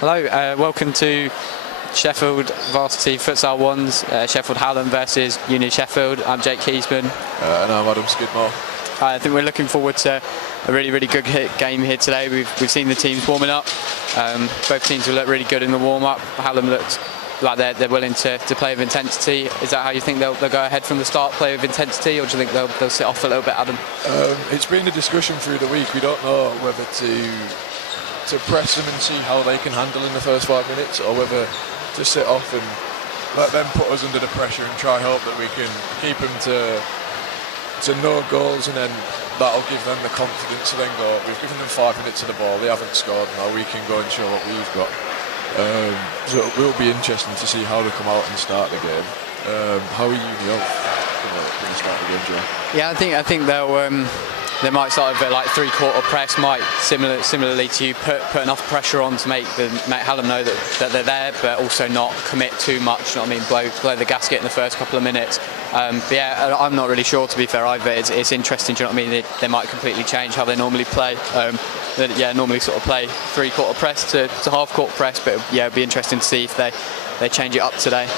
Hello, welcome to Sheffield Varsity Futsal 1's Sheffield Hallam versus Uni Sheffield. I'm Jake Keysman. And I'm Adam Skidmore. I think we're looking forward to a really good game here today. We've seen the teams warming up. Both teams will look really good in the warm-up. Hallam looks like they're willing to play with intensity. Is that how you think they'll go ahead from the start, play with intensity, or do you think they'll sit off a little bit, Adam? It's been a discussion through the week. We don't know whether to press them and see how they can handle in the first 5 minutes, or whether to sit off and let them put us under the pressure and try hope that we can keep them to no goals, and then that'll give them the confidence to then go, we've given them 5 minutes of the ball, they haven't scored, now we can go and show what we've got. So it will be interesting to see how they come out and start the game. How are you going to start the game, Joe? Yeah, I think they might start with a like three-quarter press, might similarly to you put enough pressure on to make Hallam know that they're there, but also not commit too much. You know what I mean? Blow the gasket in the first couple of minutes. But yeah, I'm not really sure, to be fair, either. It's interesting. Do you know what I mean? They might completely change how they normally play. Normally sort of play three-quarter press to half-court press, but yeah, it'd be interesting to see if they change it up today.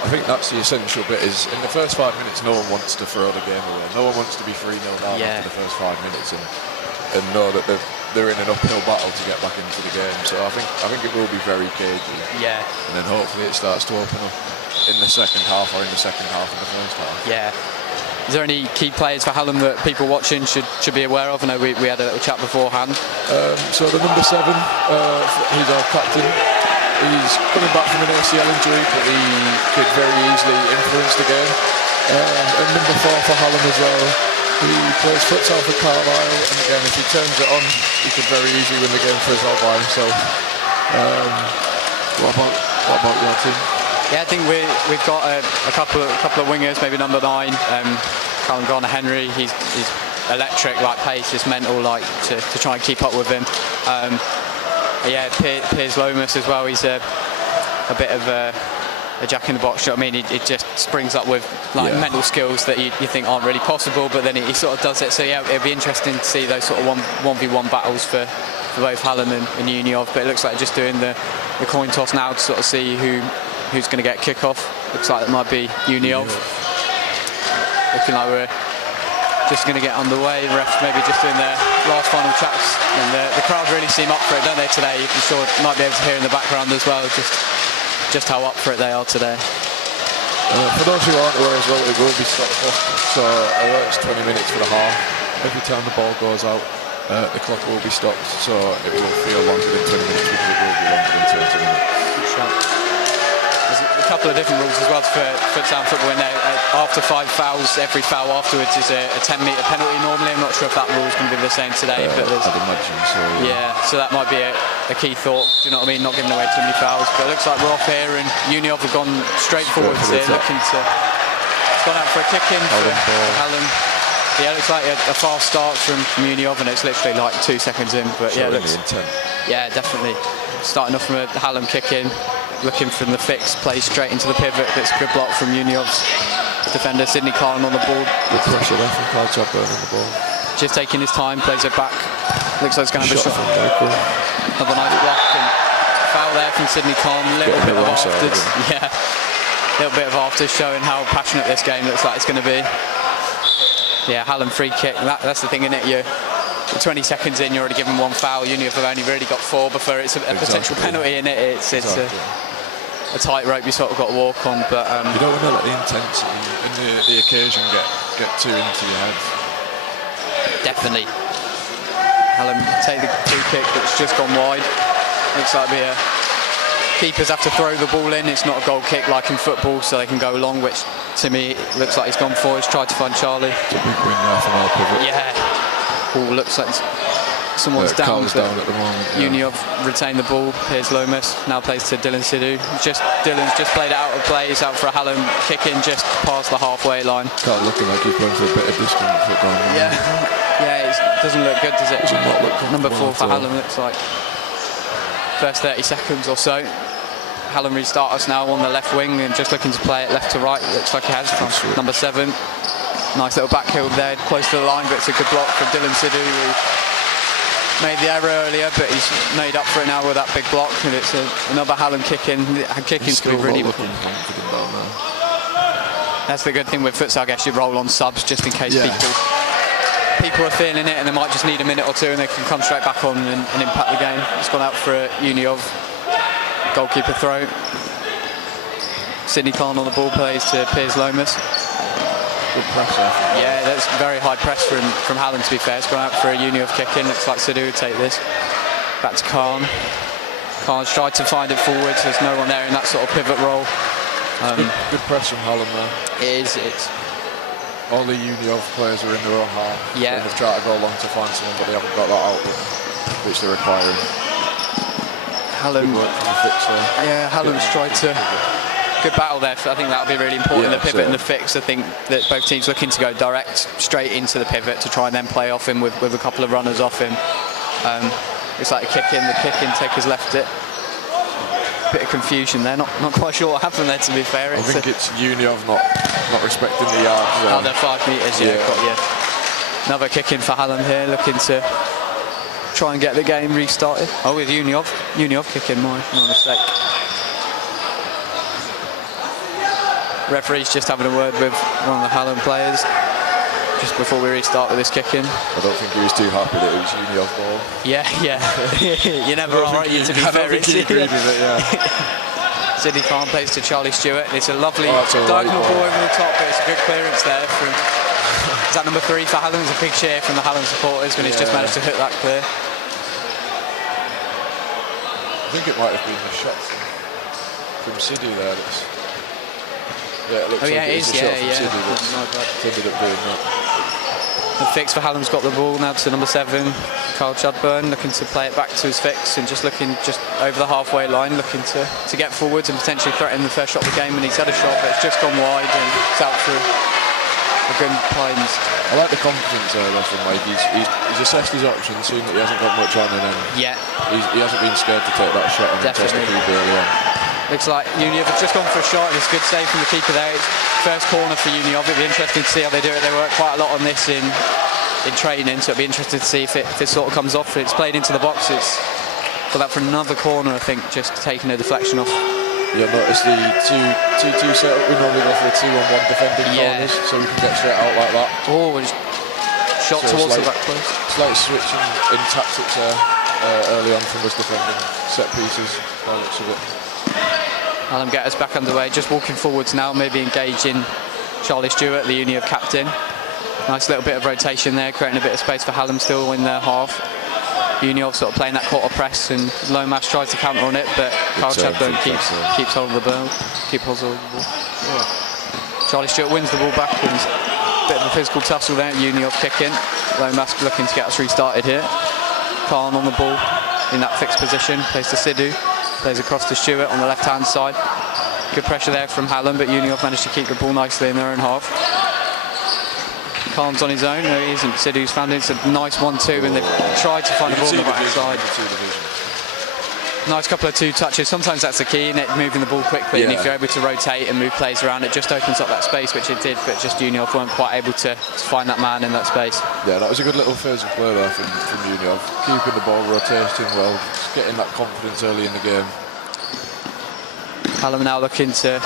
I think that's the essential bit, is in the first 5 minutes no one wants to throw the game away. No one wants to be 3-0 down after the first 5 minutes and know that they're in an uphill battle to get back into the game. So I think it will be very cagey. Yeah. And then hopefully it starts to open up in the second half, or in the second half of the first half. Yeah. Is there any key players for Hallam that people watching should be aware of? I know we had a little chat beforehand. So the number 7, he's our captain. He's coming back from an ACL injury, but he could very easily influence the game. And number 4 for Hallam as well. He plays futsal for Carlisle, and again, if he turns it on, he could very easily win the game for us all by himself. What about your team? Yeah, I think we've got a couple of wingers, maybe number 9, Callum Garner-Henry. He's electric, like pace, just mental, like to try and keep up with him. Piers Lomas as well. He's a bit of a jack in the box. You know what I mean? He just springs up with mental skills that you think aren't really possible, but then he sort of does it. So yeah, it'll be interesting to see those sort of 1v1 battles for both Hallam and Uni of. But it looks like just doing the coin toss now to sort of see who's going to get kick-off. Looks like it might be Uni of. Looking like we're just going to get underway. The refs maybe just doing their last final chats, and the crowd really seem up for it, don't they, today? I'm sure you might be able to hear in the background as well just how up for it they are today. For those who aren't aware as well, it will be stopped off, so it works 20 minutes for the half. Every time the ball goes out, the clock will be stopped, so it will feel longer than 20 minutes because it will be longer than 20 minutes. There's a couple of different rules as well for futsal football in there. After 5 fouls, every foul afterwards is a 10-metre penalty normally. I'm not sure if that rule is going to be the same today, but I'd imagine so. Yeah, so that might be a key thought. Do you know what I mean? Not giving away too many fouls. But it looks like we're off here, and Uni have gone straight forwards here, looking to. It's gone out for a kick in for Hallam. Yeah, it looks like a fast start from Uni of, and it's literally like 2 seconds in. But yeah, it looks. Yeah, definitely. Starting off from a Hallam kick in. Looking from the fix, plays straight into the pivot. It's a good block from Uniov's defender, Sidney Carlin, on the ball. Good pressure there from Carl Chopper on the ball. Just taking his time, plays it back. Looks like it's going to have a shot. Another nice block, and foul there from Sidney Carlin. A little bit of afters. Yeah, a little bit of afters showing how passionate this game looks like it's going to be. Yeah, Hallam free kick. That's the thing, isn't it? You're 20 seconds in, you're already given 1 foul. Uni have only really got 4 before it's a potential penalty in it. It's a tight rope you sort of got to walk on, but you don't want to let the intensity and the occasion get too into your head. Definitely. Hallam take the free kick that's just gone wide. Looks like keepers have to throw the ball in. It's not a goal kick like in football, so they can go long, which to me looks like he's gone for. He's tried to find Charlie. It's a big win there from our pivot. Yeah. Looks like someone's down, at the moment. Yeah. Uni have retained the ball. Piers Lomas now plays to Dylan Sidhu. Dylan's just played it out of play. He's out for a Hallam kick in just past the halfway line. Can't looking like he's going for a bit of distance. Yeah, it doesn't look good, does it? Doesn't look Number 4 for Hallam looks like. First 30 seconds or so. Hallam restart us now on the left wing and just looking to play it left to right. Looks like he has from number 7. Nice little back heel there, close to the line, but it's a good block from Dylan Sidhu, who made the error earlier, but he's made up for it now with that big block, and it's another Hallam kick-in. Kick-ins can be really... That's the good thing with futsal, I guess you roll on subs just in case people are feeling it and they might just need a minute or two and they can come straight back on and impact the game. It's gone out for a Uniov goalkeeper throw. Sidney Khan on the ball, plays to Piers Lomas. Good press there. Yeah, that's very high press from Hallam, to be fair. It's gone out for a Uniov kick-in. Looks like Sidhu would take this. Back to Khan. Khan's tried to find it forwards. There's no one there in that sort of pivot role. Good press from Hallam there. It is. It's all the Uniov players are in their own half. Yeah. And they've tried to go long to find someone, but they haven't got that output which they're requiring. Hallam. Good work from the fixer. Yeah, Hallam's tried to. Good battle there. I think that'll be really important. The pivot and the fix. I think that both teams looking to go direct straight into the pivot to try and then play off him with a couple of runners off him. It's like a kick-in. The kick-in taker's left it. Bit of confusion there. Not quite sure what happened there, to be fair. I think it's Uniov not respecting the yards. Another 5 metres, got you. Another kick in for Hallam here, looking to try and get the game restarted. Oh, with Uniov kick in, my mistake. Referee's just having a word with one of the Hallam players just before we restart with this kick in. I don't think he was too happy that it was Uniov ball. Yeah. You never are, to be fair. I don't think he agreed with it, Sidney Khan plays to Charlie Stewart. It's a lovely diagonal ball over the top, but it's a good clearance there from... Is that number 3 for Hallam? It's a big cheer from the Hallam supporters when he's just managed to hit that clear. I think it might have been a shot from Sidhu there. Yeah, it looks like it is a shot from Sidhu that's ended up doing that. The fix for Hallam's got the ball now to number 7, Kyle Chadburn, looking to play it back to his fix and just looking over the halfway line, looking to get forwards and potentially threaten the first shot of the game. And he's had a shot, but it's just gone wide and it's out for a good Pines. I like the confidence there from Mike. He's assessed his options, seen that he hasn't got much on, and then he hasn't been scared to take that shot and test the keeper early on. Looks like Uniov have just gone for a shot and it's a good save from the keeper there. It's first corner for Uniov. It'll be interesting to see how they do it. They work quite a lot on this in training, so it'll be interesting to see if it sort of comes off. It's played into the box. It's got that for another corner, I think, just taking a deflection off. Yeah, notice the 2-2 setup. We normally go for a 2-on-1 defending corners, so we can get straight out like that. Oh, shot towards the back post. Slight switch in tactics there early on from us defending set pieces. By the looks of it. Hallam get us back underway, just walking forwards now, maybe engaging Charlie Stewart, the Uniov captain. Nice little bit of rotation there, creating a bit of space for Hallam still in their half. Uniov sort of playing that quarter press and Lomas tries to counter on it, but Kyle Chadburn keeps hold of the ball. Charlie Stewart wins the ball back and a bit of a physical tussle there. Uniov kicking. Lomas looking to get us restarted here. Khan on the ball in that fixed position, plays to Sidhu. Plays across to Stewart on the left-hand side. Good pressure there from Hallam, but Uniov managed to keep the ball nicely in their own half. Khan's on his own. No, he isn't. Sidhu's found it. It's a nice 1-2, and they've tried to find the ball on the right side. Nice couple of 2 touches. Sometimes that's the key, isn't it? Moving the ball quickly, and if you're able to rotate and move players around, it just opens up that space, which it did, but just Uniov weren't quite able to find that man in that space. Yeah, that was a good little phase of play there from Uniov. Keeping the ball, rotating well, just getting that confidence early in the game. Hallam now looking to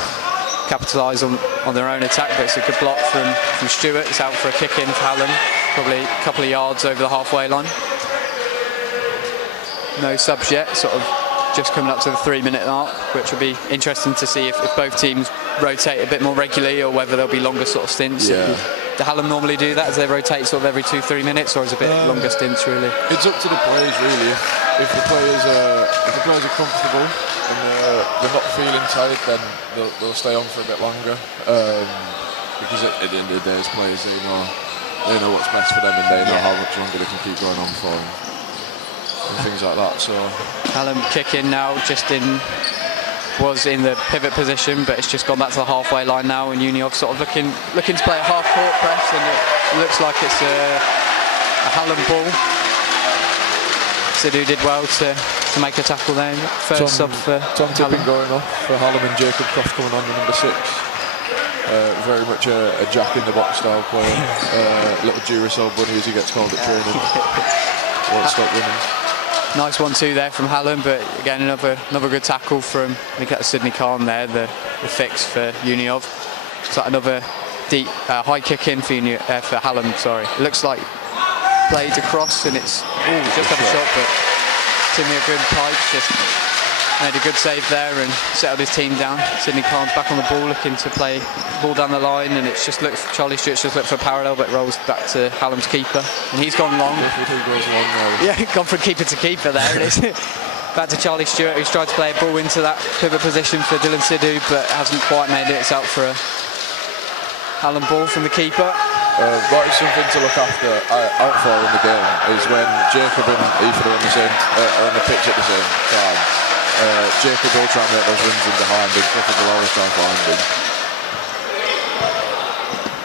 capitalise on their own attack, but it's a good block from Stewart. It's out for a kick-in for Hallam, probably a couple of yards over the halfway line. No subs yet, sort of just coming up to the 3-minute mark, which will be interesting to see if both teams rotate a bit more regularly or whether there'll be longer sort of stints. Do Hallam normally do that as they rotate sort of every 2-3 minutes, or is it a bit longer stints really? It's up to the players really. If the players are comfortable and they're not feeling tired, then they'll stay on for a bit longer. Because at the end of the day, as players, they know what's best for them and they know how much longer they can keep going on for. And things like that. So Hallam kicking now, was in the pivot position, but it's just gone back to the halfway line now, and Uniov sort of looking to play a half-court press, and it looks like it's a Hallam ball. Sidhu did well to make a tackle there. First sub for Tom Tipping going off for Hallam and Jacob Croft coming on to number 6. Very much a jack in the box style player. Little Duracell bunny as he gets called at training. won't stop running. Nice 1-2 there from Hallam, but again another good tackle from, I think that's Sidney Khan there, the fix for Uniov. It's like another deep high kick in for Hallam. Sorry, it looks like played across and it's just had a shot, but Timmy a good pipe, just made a good save there and settled his team down. Sidney Khan's back on the ball, looking to play the ball down the line, and it's just looked. Charlie Stewart's just looked for a parallel, but rolls back to Hallam's keeper, and he's gone long. Yeah, gone from keeper to keeper there. And it's back to Charlie Stewart, who's tried to play a ball into that pivot position for Dylan Sidhu, but hasn't quite made it. It's out for a Hallam ball from the keeper. That is something to look out for in the game, is when Jacob and Ethan are on the pitch at the same time. Jacob will try and make those runs in behind him, Clifford will always try and find him.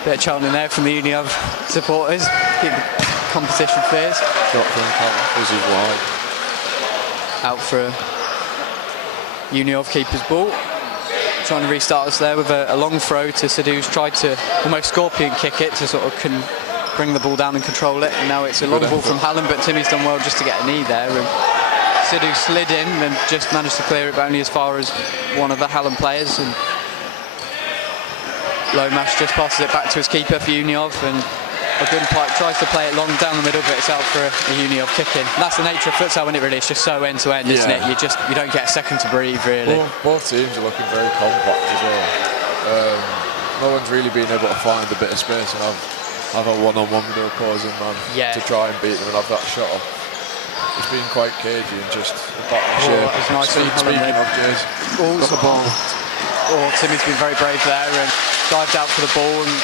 Bit of chanting there from the Uniov supporters, keep the competition fierce. Shot from Callum, this is wide. Out for a Uniov keeper's ball. Trying to restart us there with a long throw to Sidhu, who's tried to almost scorpion kick it to sort of bring the ball down and control it. And now it's a long ball from Hallam, but Timmy's done well just to get a knee there. And Sidhu slid in and just managed to clear it, but only as far as one of the Hallam players. And Lomas just passes it back to his keeper for Uniov, and a good pipe tries to play it long down the middle, but it's out for a Uniov kick in. And that's the nature of futsal, isn't it? Really, it's just so end to end, isn't it? You don't get a second to breathe, really. Both teams are looking very compact as well. No one's really been able to find a bit of space and have a one-on-one with the opposing man to try and beat them and have that shot off. It's been quite cagey and just the bottom shape. Nice. Speaking of Jays, got the ball. Timmy's been very brave there and dived out for the ball and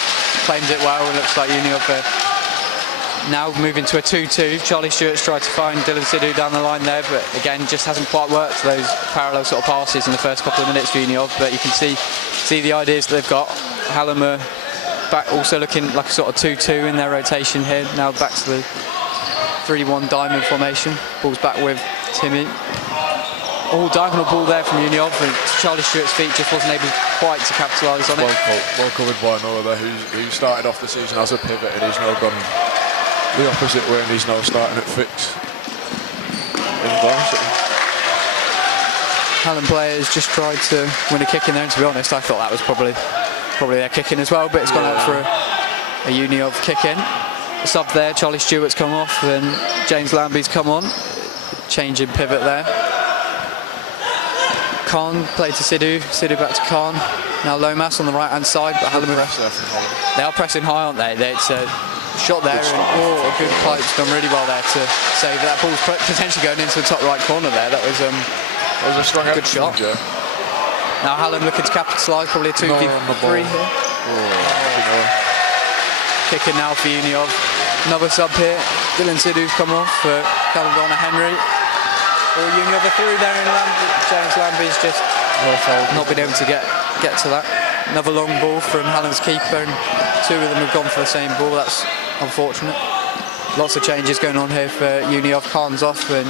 claims it well, and looks like Uniov now moving to a 2-2. Charlie Stewart's tried to find Dylan Sidhu down the line there, but again just hasn't quite worked those parallel sort of passes in the first couple of minutes for Uniov. But you can see the ideas that they've got. Hallam are back, also looking like a sort of 2-2 in their rotation here. Now back to the 3-1 diamond formation. Ball's back with Timmy. Diagonal ball there from Uniov, and Charlie Stewart's feet just wasn't able quite to capitalise on it. Well covered by Noah there, who started off the season as a pivot and he's now gone the opposite way and he's now starting at fix in Varsity. Hallam players just tried to win a kick in there, and to be honest I thought that was probably their kick in as well, but it's gone out for a Uniov kick in. Sub there, Charlie Stewart's come off and James Lambie's come on. Change in pivot there. Khan played to Sidhu back to Khan. Now Lomas on the right hand side, but Hallam they are pressing high, aren't they? It's a shot there, and a good pipe's done really well there to save that. Ball's potentially going into the top right corner there. That was a strong good shot. Now Hallam looking to capitalise, probably a 2v3 here. Kicking now for Uniov. Another sub here. Dylan Sidhu's come off for Callum Henry. Uniov are through there in James Lambie's just not been able to get to that. Another long ball from Hallam's keeper, and two of them have gone for the same ball. That's unfortunate. Lots of changes going on here for Uniov. Khan's off and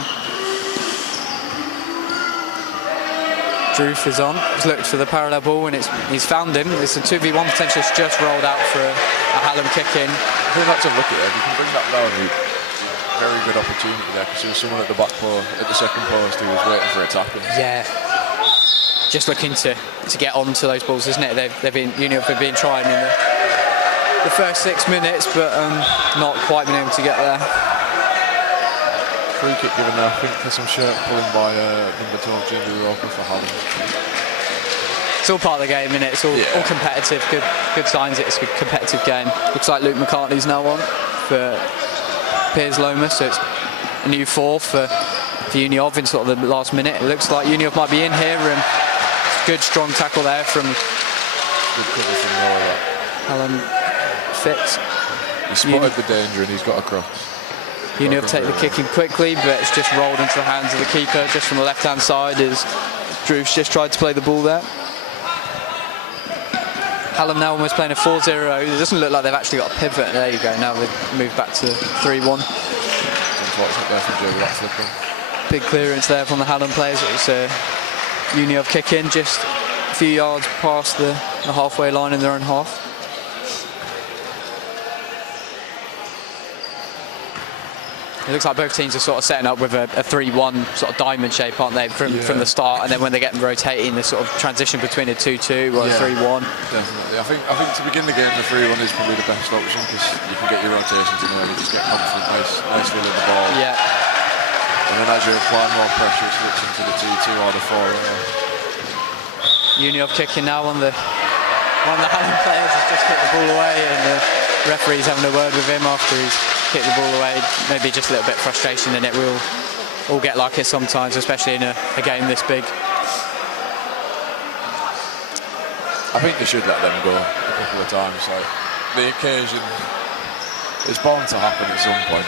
Droof is on. He's looked for the parallel ball and he's found him. It's a 2v1 potential. It's just rolled out for a Hallam kick in. I think that's a look at it. You can bring that down. Very good opportunity there, because there was someone at the back post, at the second post, who was waiting for a tackle. Yeah, just looking to get onto those balls, isn't it? Uniov have been trying in the first 6 minutes, but not quite been able to get there. Free kick given there. I think there's some shirt pulling by number 12 Jimmy Roker for Hallam. It's all part of the game, isn't it? It's all competitive. Good signs. It's a competitive game. Looks like Luke McCartney's now on for Piers Lomas, so it's a new 4 for Uniov in sort of the last minute. It looks like Uniov might be in here, and good strong tackle there from good cover from Noah. Hallam fits. He spotted the danger and he's got across. Uniov take the kick in quickly, but it's just rolled into the hands of the keeper just from the left hand side as Droof's just tried to play the ball there. Hallam now almost playing a 4-0. It doesn't look like they've actually got a pivot. There you go. Now they've moved back to 3-1. Big clearance there from the Hallam players. It was a Uniov kick in, just a few yards past the halfway line in their own half. It looks like both teams are sort of setting up with a 3-1 sort of diamond shape, aren't they, from the start, and then when they get rotating, the sort of transition between a 2-2 or a 3-1. Definitely. I think to begin the game, the 3-1 is probably the best option because you can get your rotations in there and you just get confident, nice feel of the ball. Yeah. And then as you apply more pressure, it flips into the 2-2 or the 4. Uniov kicking now on the Hallam players has just kicked the ball away, and the referee's having a word with him after he's kicked the ball away. Maybe just a little bit of frustration in it. We'll all get like it sometimes, especially in a game this big. I think they should let them go a couple of times. Like, the occasion is bound to happen at some point.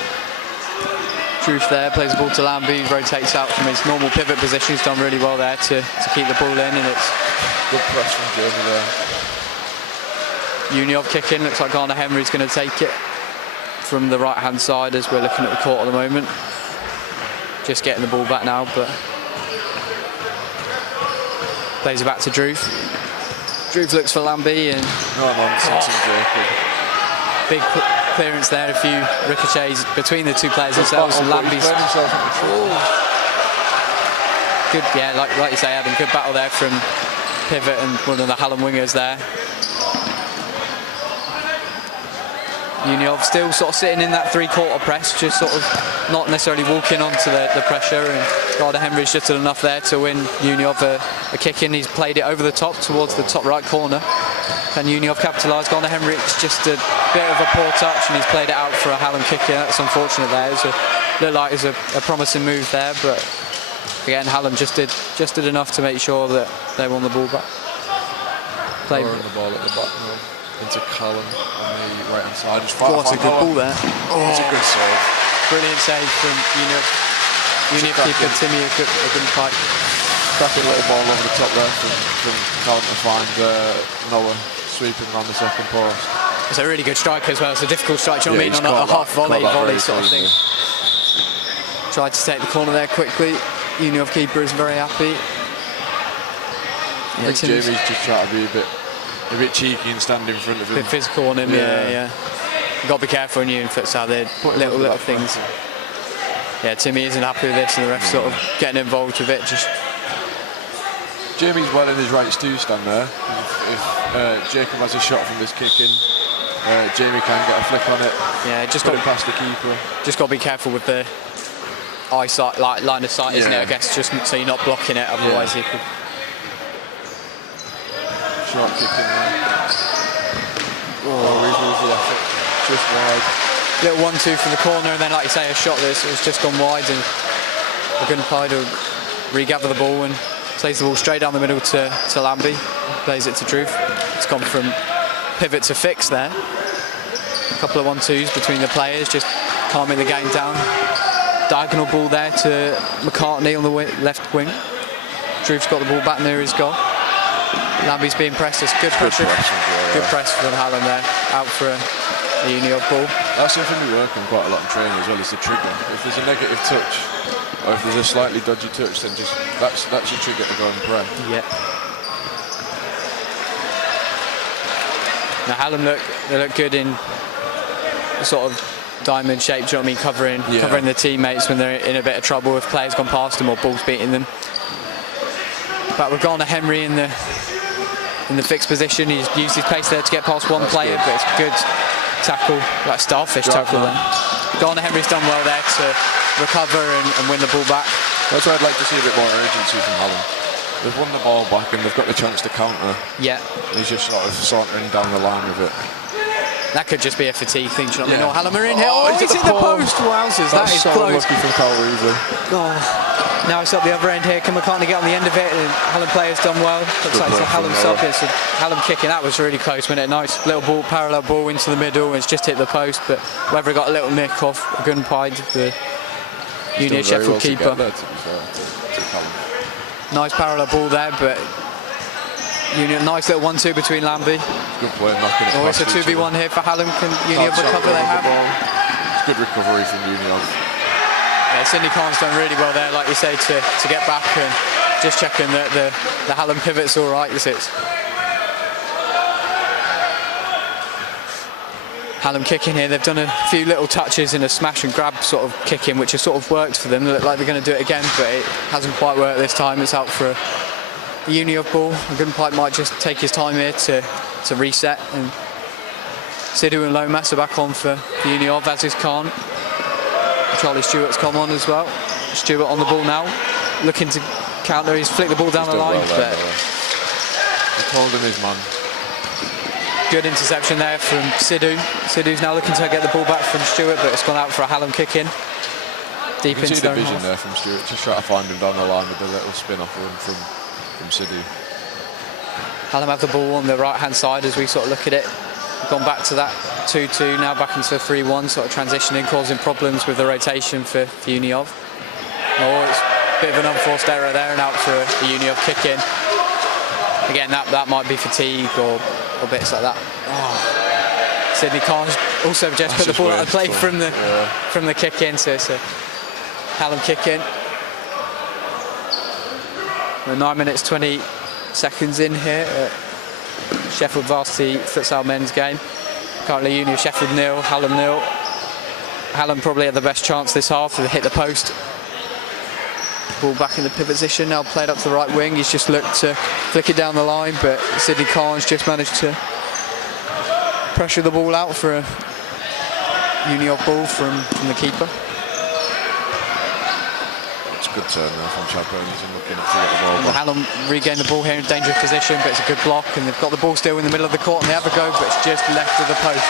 Truth there, plays the ball to Lambie, rotates out from his normal pivot position. He's done really well there to keep the ball in, and it's good press from Jamie there. Uniov kicking, looks like Garner Henry's going to take it from the right hand side as we're looking at the court at the moment. Just getting the ball back now, but plays it back to Druth. Druth looks for Lambie, and no nonsense, big clearance there, a few ricochets between the two players themselves, and Lambie's good, yeah, like you say, Adam, good battle there from Pivot and one of the Hallam wingers there. Uniov still sort of sitting in that three-quarter press, just sort of not necessarily walking onto the pressure, and Garner Henry's just done enough there to win Uniov a kick in. He's played it over the top towards the top right corner. Can Uniov capitalise? Garner Henry, it's just a bit of a poor touch, and he's played it out for a Hallam kick in. That's unfortunate there. Looked like it was a promising move there, but again, Hallam just did enough to make sure that they won the ball back. Played the ball at the back now. Into Callum on the right hand side. What a good ball there. It's a good save. Brilliant save from Uniov keeper Timmy, a good fight. Cracking little ball over the top there from Callum to find Noah sweeping around the second post. It's a really good strike as well. It's a difficult strike, do you know what I mean? On a half volley sort of thing. Tried to take the corner there quickly. Uniov keeper is very happy. I think Jamie's just trying to be a bit cheeky and stand in front of him. A bit physical on him, yeah. You've got to be careful when you're in futsal, they're little things. Yeah, Timmy isn't happy with this, and the ref's sort of getting involved with it. Jamie's well in his rights to stand there. If Jacob has a shot from this kick in, Jamie can get a flick on it. Yeah, just got it past the keeper. Just got to be careful with the eyesight, like line of sight, isn't it? I guess just so you're not blocking it, otherwise you could. Short kick in there. Reasonable the effort. Just wide. Little 1-2 from the corner, and then, like you say, a shot that's just gone wide, and Gunpide will regather the ball and plays the ball straight down the middle to Lambie. Plays it to Druth. It's gone from pivot to fix there. A couple of 1-2s between the players, just calming the game down. Diagonal ball there to McCartney on the left wing. Druth's got the ball back near his goal. Lambie's being pressed. It's good pressure. Good press from Hallam there. Out for a Uniov ball. That's something we work on quite a lot in training as well, is the trigger. If there's a negative touch, or if there's a slightly dodgy touch, then just that's your trigger to go and press. Yeah. Now Hallam look good in sort of diamond shape, do you know what I mean? Covering the teammates when they're in a bit of trouble, if players gone past them or balls beating them. But with Garner Henry in the fixed position, he's used his pace there to get past one player, but it's a good tackle, like starfish tackle there. Garner Henry's done well there to recover and win the ball back. That's why I'd like to see a bit more urgency from Hallam. They've won the ball back and they've got the chance to counter. Yeah. He's just sort of sauntering down the line with it. That could just be a fatigue thing, do you know what I mean? Hallam are in here. He's in the post. Wowzers, that is so close. Lucky from Carl Reesley. Now it's up the other end here. Can McCartney get on the end of it? And Hallam player's done well. Looks like it's a Hallam sub. It's a Hallam kicking. That was really close, wasn't it? Nice little ball, parallel ball into the middle. It's just hit the post, but whether it got a little nick off Gunpide, the Union Sheffield keeper. Nice parallel ball there, but Union, nice little 1-2 between Lambie. Good play, knocking it. Oh, it's a 2v1 here for Hallam. Can Union recover? They have. It's good recovery from Union. Yeah, Cindy Khan's done really well there, like you say, to get back and just checking that the Hallam pivot's all right. Hallam kicking here. They've done a few little touches in a smash and grab sort of kicking, which has sort of worked for them. They look like they're going to do it again, but it hasn't quite worked this time. It's out for a Uniov ball. Gunpipe might just take his time here to reset, and Sidhu and Lomas are back on for Uniov, as is Khan. Charlie Stewart's come on as well. Stewart on the ball now, looking to counter. He's flicked the ball down the line. He's holding his man. Good interception there from Sidhu. Sidhu's now looking to get the ball back from Stewart, but it's gone out for a Hallam kick in. Deep into the vision there from Stewart, just try to find him down the line with a little spin off run from Sidhu. Hallam have the ball on the right hand side as we sort of look at it. We've gone back to that 2-2, now back into a 3-1, sort of transitioning, causing problems with the rotation for Uniov. Oh, it's a bit of an unforced error there, and out for a Uniov kick in. Again, that might be fatigue or bits like that. Oh. Sidney Khan also just put the ball out of play from the kick in, so it's a Hallam kick in. We're 9 minutes 20 seconds in here at Sheffield Varsity Futsal men's game. Currently Univ Sheffield 0, Hallam 0. Hallam probably had the best chance this half to hit the post. Ball back in the pivot position, now played up to the right wing. He's just looked to flick it down the line, but Sidney Khan's just managed to pressure the ball out for a Uniov ball from the keeper. It's a good turn there from Chad Burlington, looking to get the ball back. Hallam regain the ball here in dangerous position, but it's a good block, and they've got the ball still in the middle of the court, and they have a go, but it's just left of the post.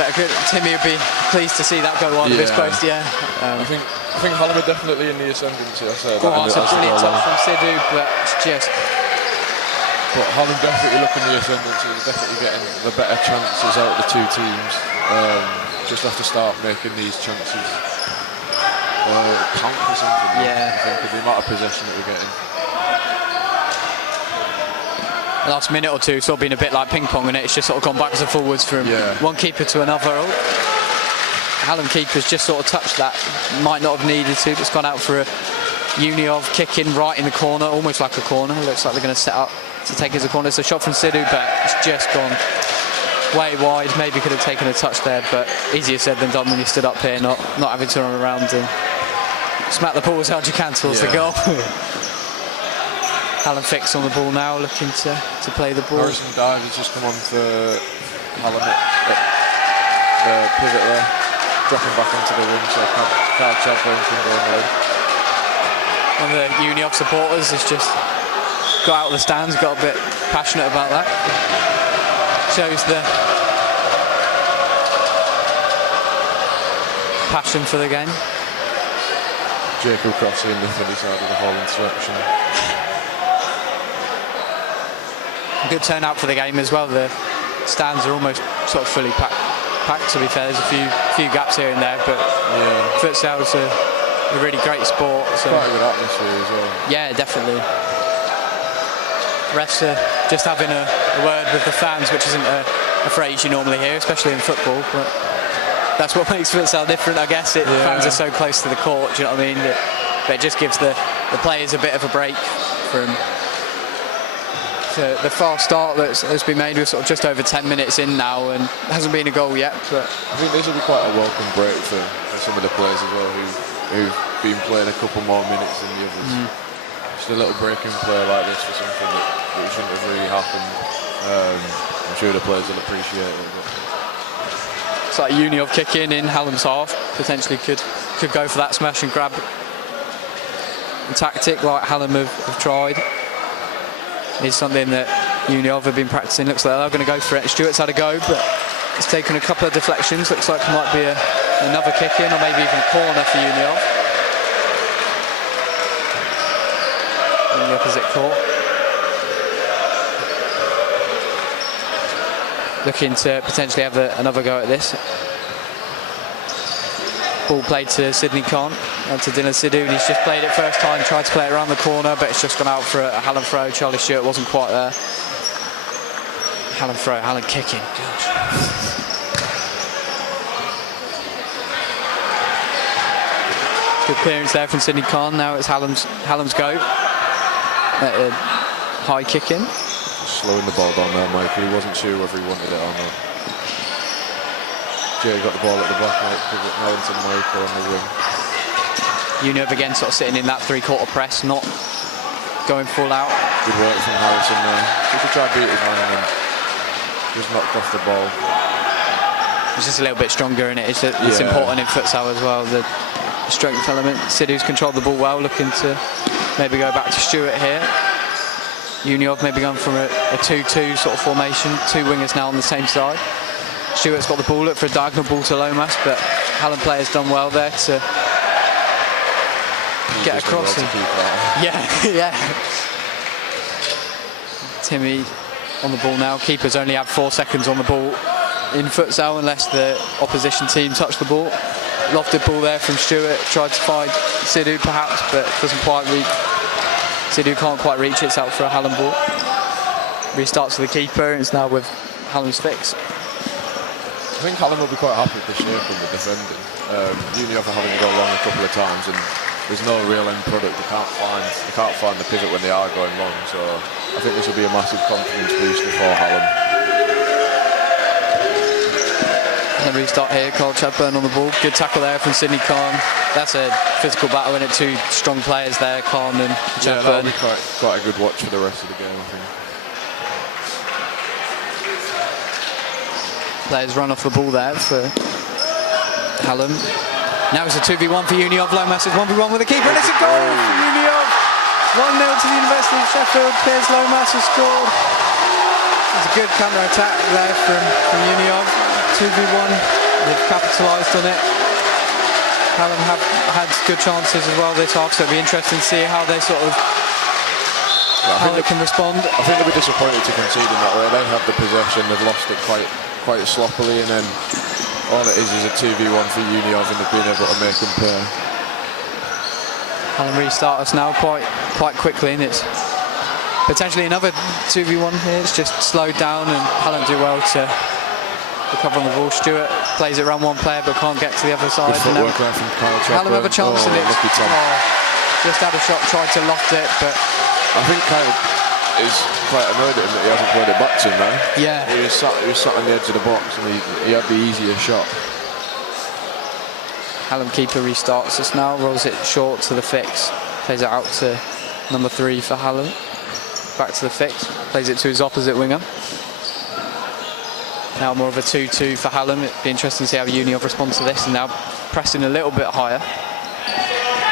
But Timmy would be pleased to see that go on this post, yeah. I think Hallam are definitely in the ascendancy. I said that. It's a brilliant touch from Sidhu, but it's just. But Hallam definitely looking the ascendancy. They're definitely getting the better chances out of the two teams. Just have to start making these chances count for something. Yeah. I think of the amount of possession that we're getting. Last minute or two, sort of been a bit like ping pong, and it's just sort of gone backwards and forwards from one keeper to another. Hallam keepers just sort of touched that, might not have needed to, but it's gone out for a Uniov kick in right in the corner, almost like a corner. Looks like they're going to set up to take it as a corner. It's a shot from Sidhu, but it's just gone way wide. Maybe could have taken a touch there, but easier said than done when you stood up here, not having to run around and smack the ball as hard as you can towards the goal. Hallam fix on the ball now, looking to play the ball. Harrison Dive has just come on for Hallam at pivot there, dropping back onto the wing, so can't Chad Burlington going there. One of the Uniov supporters has just got out of the stands, got a bit passionate about that. Shows the passion for the game. Jacob Crossley in the funny side of the whole instruction. Good turnout for the game as well. The stands are almost sort of fully packed, to be fair. There's a few gaps here and there, but futsal's a really great sport. So. Quite a good atmosphere as well. Yeah, definitely. Refs are just having a word with the fans, which isn't a phrase you normally hear, especially in football. But that's what makes futsal different, I guess. Fans are so close to the court, do you know what I mean? But it just gives the players a bit of a break from the fast start that's been made. We're sort of just over 10 minutes in now, and hasn't been a goal yet. But I think this will be quite a welcome break for some of the players as well who've been playing a couple more minutes than the others. Just a little break in play like this for something that shouldn't have really happened. I'm sure the players will appreciate it. But. It's like Uniov kicking in Hallam's half. Potentially could go for that smash and grab tactic like Hallam have tried. Is something that Uniov have been practicing. Looks like they're going to go for it. Stewart's had a go, but it's taken a couple of deflections. Looks like it might be another kick in, or maybe even a corner for Uniov. In the opposite court. Looking to potentially have another go at this. Ball played to Sidney Khan, to Dylan Sidhu, and he's just played it first time, tried to play it around the corner, but it's just gone out for a Hallam throw. Charlie Stewart wasn't quite there. Hallam throw, Hallam kicking. Gosh. Good clearance there from Sidney Khan. Now it's Hallam's go. High kicking. Slowing the ball down there, Michael. He wasn't sure whether he wanted it or not. Stewart got the ball at the back, Mellington Michael on the wing. Union again sort of sitting in that three-quarter press, not going full out. Good work from Harrison there. He could try and beat his man and then just knocked off the ball. It's just a little bit stronger in it. It's important in futsal as well, the strength element. Sidhu's controlled the ball well, looking to maybe go back to Stewart here. Union maybe going from a 2-2 sort of formation. Two wingers now on the same side. Stewart's got the ball, look for a diagonal ball to Lomas, but Hallam player's done well there to get across. Yeah. Timmy on the ball now. Keepers only have 4 seconds on the ball in futsal unless the opposition team touch the ball. Lofted ball there from Stewart. Tried to find Sidhu perhaps, but doesn't quite reach. Sidhu can't quite reach it. It's out for a Hallam ball. Restarts with the keeper, and it's now with Hallam's fix. I think Hallam will be quite happy with the shape of the defending. Union are having to go long a couple of times, and there's no real end product. They can't find the pivot when they are going long. So I think this will be a massive confidence booster for Hallam. And restart here. Carl Chadburn on the ball. Good tackle there from Sidney Khan. That's a physical battle, and two strong players there, Khan and Chadburn. Yeah, that'll be quite a good watch for the rest of the game, I think. Players run off the ball there for Hallam. Now it's a 2v1 for Union. Lomas is 1v1 with the keeper, and it's a goal for Union. 1-0 to the University of Sheffield. Piers Lomas has scored. It's a good counter-attack there from Union. 2v1, they've capitalised on it. Hallam have had good chances as well this half, so it'll be interesting to see how they can respond. I think they'll be disappointed to concede in that way. They have the possession, they've lost it quite sloppily, and then all it is a 2v1 for Union, and they've been able to make them pay. Hallam restart us now quite quickly, and it's potentially another 2v1 here. It's just slowed down, and Hallam do well to recover on the ball. Stewart plays it around one player but can't get to the other side. Footwork there from Kyle Chadburn. Hallam have a chance, and it's just had a shot, tried to loft it, but I think Kyle is quite annoyed at him that he hasn't played it back to him now. Yeah. He was sat on the edge of the box, and he had the easier shot. Hallam keeper restarts us now, rolls it short to the fix, plays it out to number 3 for Hallam. Back to the fix, plays it to his opposite winger. Now more of a 2-2 for Hallam. It'd be interesting to see how Union respond to this, and now pressing a little bit higher.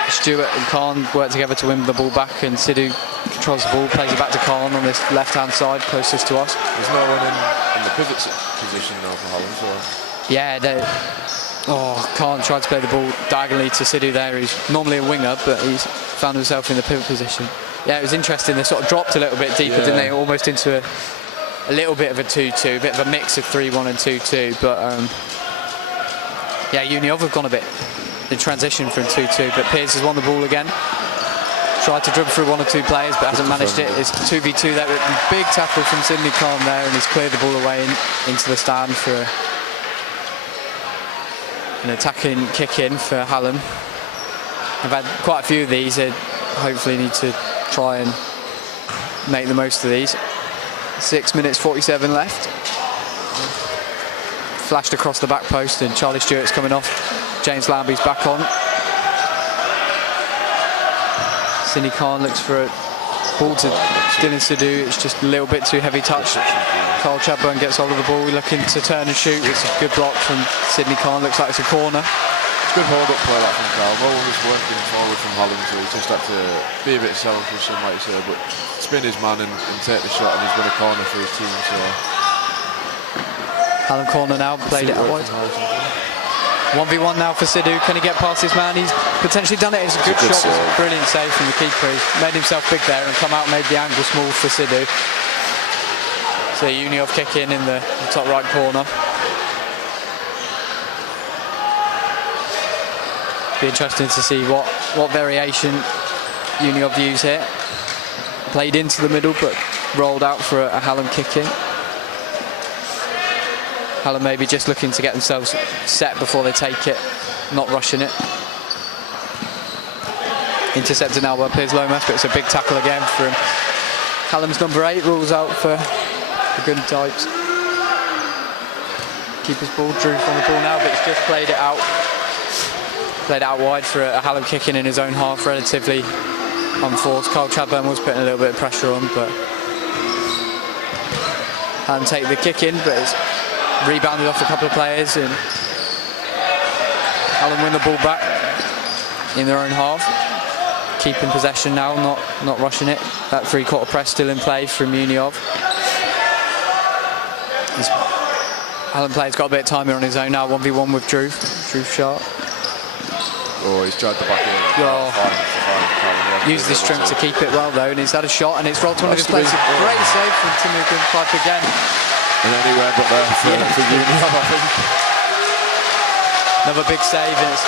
Stewart and Khan work together to win the ball back, and Sidhu controls the ball, plays it back to Khan on this left-hand side, closest to us. There's no one in the pivot position now for Hallam, so... Yeah, Khan tried to play the ball diagonally to Sidhu there. He's normally a winger, but he's found himself in the pivot position. Yeah, it was interesting. They sort of dropped a little bit deeper, didn't they? Almost into a little bit of a 2-2, a bit of a mix of 3-1 and 2-2, but yeah, Union have gone a bit in transition from 2-2, but Piers has won the ball again. Tried to dribble through 1 or 2 players, but hasn't managed it. It's 2v2 there, big tackle from Sidney Khan there, and he's cleared the ball away into the stand for an attacking kick-in for Hallam. I've had quite a few of these. I hopefully need to try and make the most of these. 6 minutes 47 left. Flashed across the back post, and Charlie Stewart's coming off. James Lambie's back on. Sidney Khan looks for a ball to Dylan Sidhu. It's just a little bit too heavy touch. Carl Chadburn gets hold of the ball, looking to turn and shoot. It's a good block from Sidney Khan. Looks like it's a corner. It's good hold-up play that from Carl. No one was working forward from Hallam, so he just had to be a bit selfish, some might say, but spin his man and take the shot, and he's won a corner for his team. So Hallam corner now, played it out wide. 1v1 now for Sidhu. Can he get past his man? He's potentially done it. It's a good shot. It's a brilliant save from the keeper. He's made himself big there and come out, made the angle small for Sidhu. So Union kick in the top right corner. Be interesting to see what variation Union use here. Played into the middle, but rolled out for a Hallam kick in. Hallam maybe just looking to get themselves set before they take it, not rushing it. Intercepted now by Piers Lomas, but it's a big tackle again from Hallam's number 8, rules out for the Gun Types. Keeper's ball, Drew on the ball now, but he's just played it out. Played it out wide for a Hallam kick-in his own half, relatively unforced. Carl Chadburn was putting a little bit of pressure on, but Hallam take the kick in, but it's rebounded off a couple of players, and Hallam win the ball back in their own half. Keeping possession now, not rushing it. That three-quarter press still in play from Uniov. Hallam player's got a bit of time here on his own now, 1v1 with Drew. Drew Sharp. Oh, he's tried the back in. Used his strength to keep it well though, and he's had a shot and it's rolled to one of his places. Great save from Timmy Grimpipe again. And anywhere but there for Uniov, I think. Another big save, and it's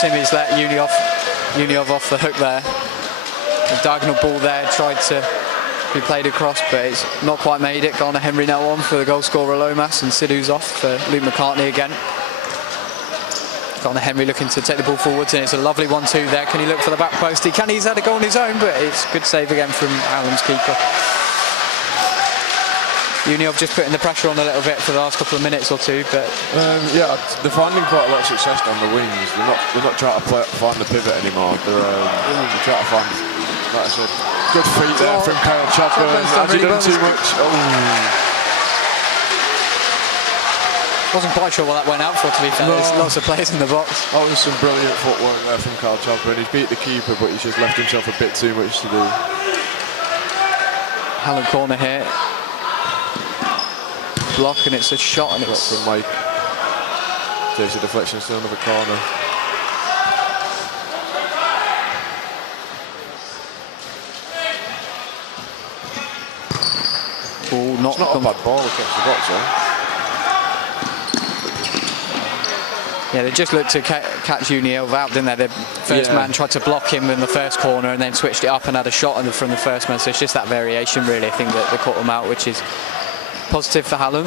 Timmy's let Uniov off the hook there. The diagonal ball there, tried to be played across, but it's not quite made it. Garner Henry now on for the goal scorer Lomas, and Sidhu's off for Luke McCartney again. Garner Henry looking to take the ball forwards, and it's a lovely 1-2 there. Can he look for the back post? He can. He's had a goal on his own, but it's a good save again from Hallam's keeper. Uniov just putting the pressure on a little bit for the last couple of minutes or two, but yeah, they're finding quite a lot of success on the wings. They're not trying to find the pivot anymore. They're trying to find, like I said, good feet there from Kyle Chadburn. Has he done too much? Wasn't quite sure what that went out for, to be fair. There's lots of players in the box. That was some brilliant footwork there from Kyle Chadburn. He's beat the keeper, but he's just left himself a bit too much to do. Hallam corner here. Block, and it's a shot, and it's from Mike. There's a deflection, still another corner. Ball not it's not a bad ball against the box, though. Yeah, they just looked to catch Uniov out, didn't they? The first man tried to block him in the first corner and then switched it up and had a shot from the first man. So it's just that variation, really, I think, that caught them out, which is positive for Hallam.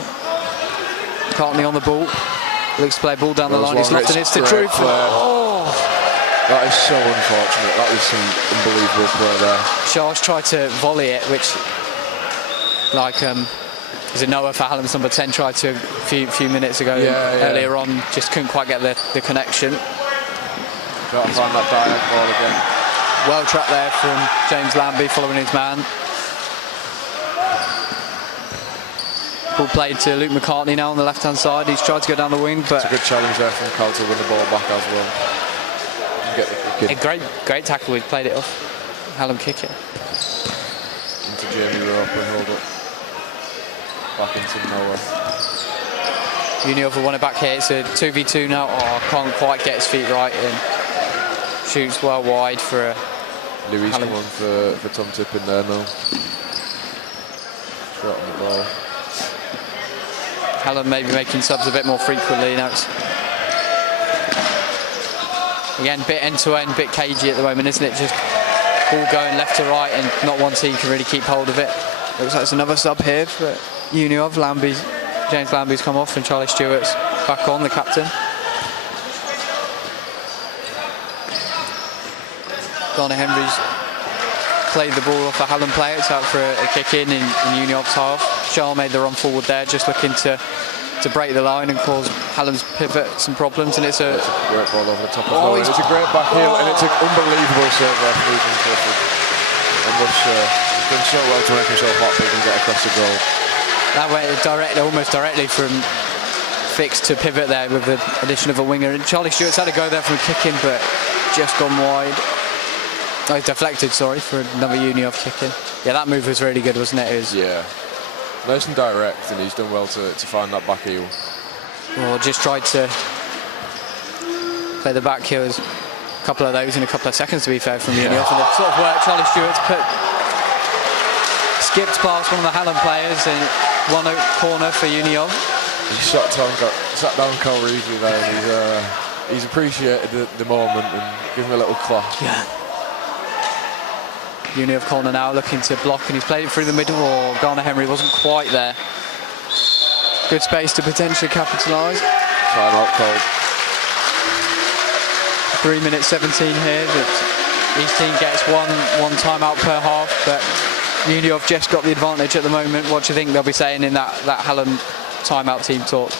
McCartney on the ball. Looks to play ball down the line. He's lost, and it's to Drew. That is so unfortunate. That is some unbelievable play there. Charles tried to volley it, which, like, is it Noah for Hallam's number 10 tried to a few minutes ago earlier on, just couldn't quite get the connection. Got to find that direct ball again. Well trapped there from James Lambie following his man. Ball played to Luke McCartney now on the left hand side. He's tried to go down the wing, but it's a good challenge there from Cal to win the ball back as well. And get the kick in. Great tackle. He's played it off. Hallam kick it into Jamie Rope and hold up. Back into Noah. Uniov won it back here. It's a 2v2 now. Can't quite get his feet right, and shoots well wide for a Louis come on for Tom Tippin there now. Shot on the ball. Hallam maybe making subs a bit more frequently now. It's again bit end to end, bit cagey at the moment, isn't it? Just ball going left to right, and not one team can really keep hold of it. Looks like it's another sub here for Uniov. James Lambie's come off, and Charlie Stewart's back on, the captain. Garner Henry's played the ball off a Hallam player. It's out for a kick in Uniov's half. Charles made the run forward there, just looking to break the line and cause Hallam's pivot some problems. And it's a great ball over the top of Noah. It's a great back heel, and it's an unbelievable serve there from Ethan Clifford. And he's done so well to make himself hot so he can get across the goal. That way, almost directly from fixed to pivot there with the addition of a winger. And Charlie Stewart's had a go there from a kick in, but just gone wide. Oh, he's deflected, sorry, for another Uniov kick in. Yeah, that move was really good, wasn't it? Yeah. Nice and direct, and he's done well to find that back heel. Well, just tried to play the back heel. There's a couple of those in a couple of seconds, to be fair, from Uniov. And the sort of work Charlie Stewart's skipped past one of the Hallam players in one corner for Uniov. He sat down Cole Reevely there, and he's appreciated the moment and given him a little clap. Yeah. Uniov corner now looking to block, and he's played it through the middle, or Garner Henry wasn't quite there. Good space to potentially capitalise. Time out, Cole. 3 minutes 17 here. Each team gets one time out per half, but Uniov just got the advantage at the moment. What do you think they'll be saying in that Hallam timeout team talk?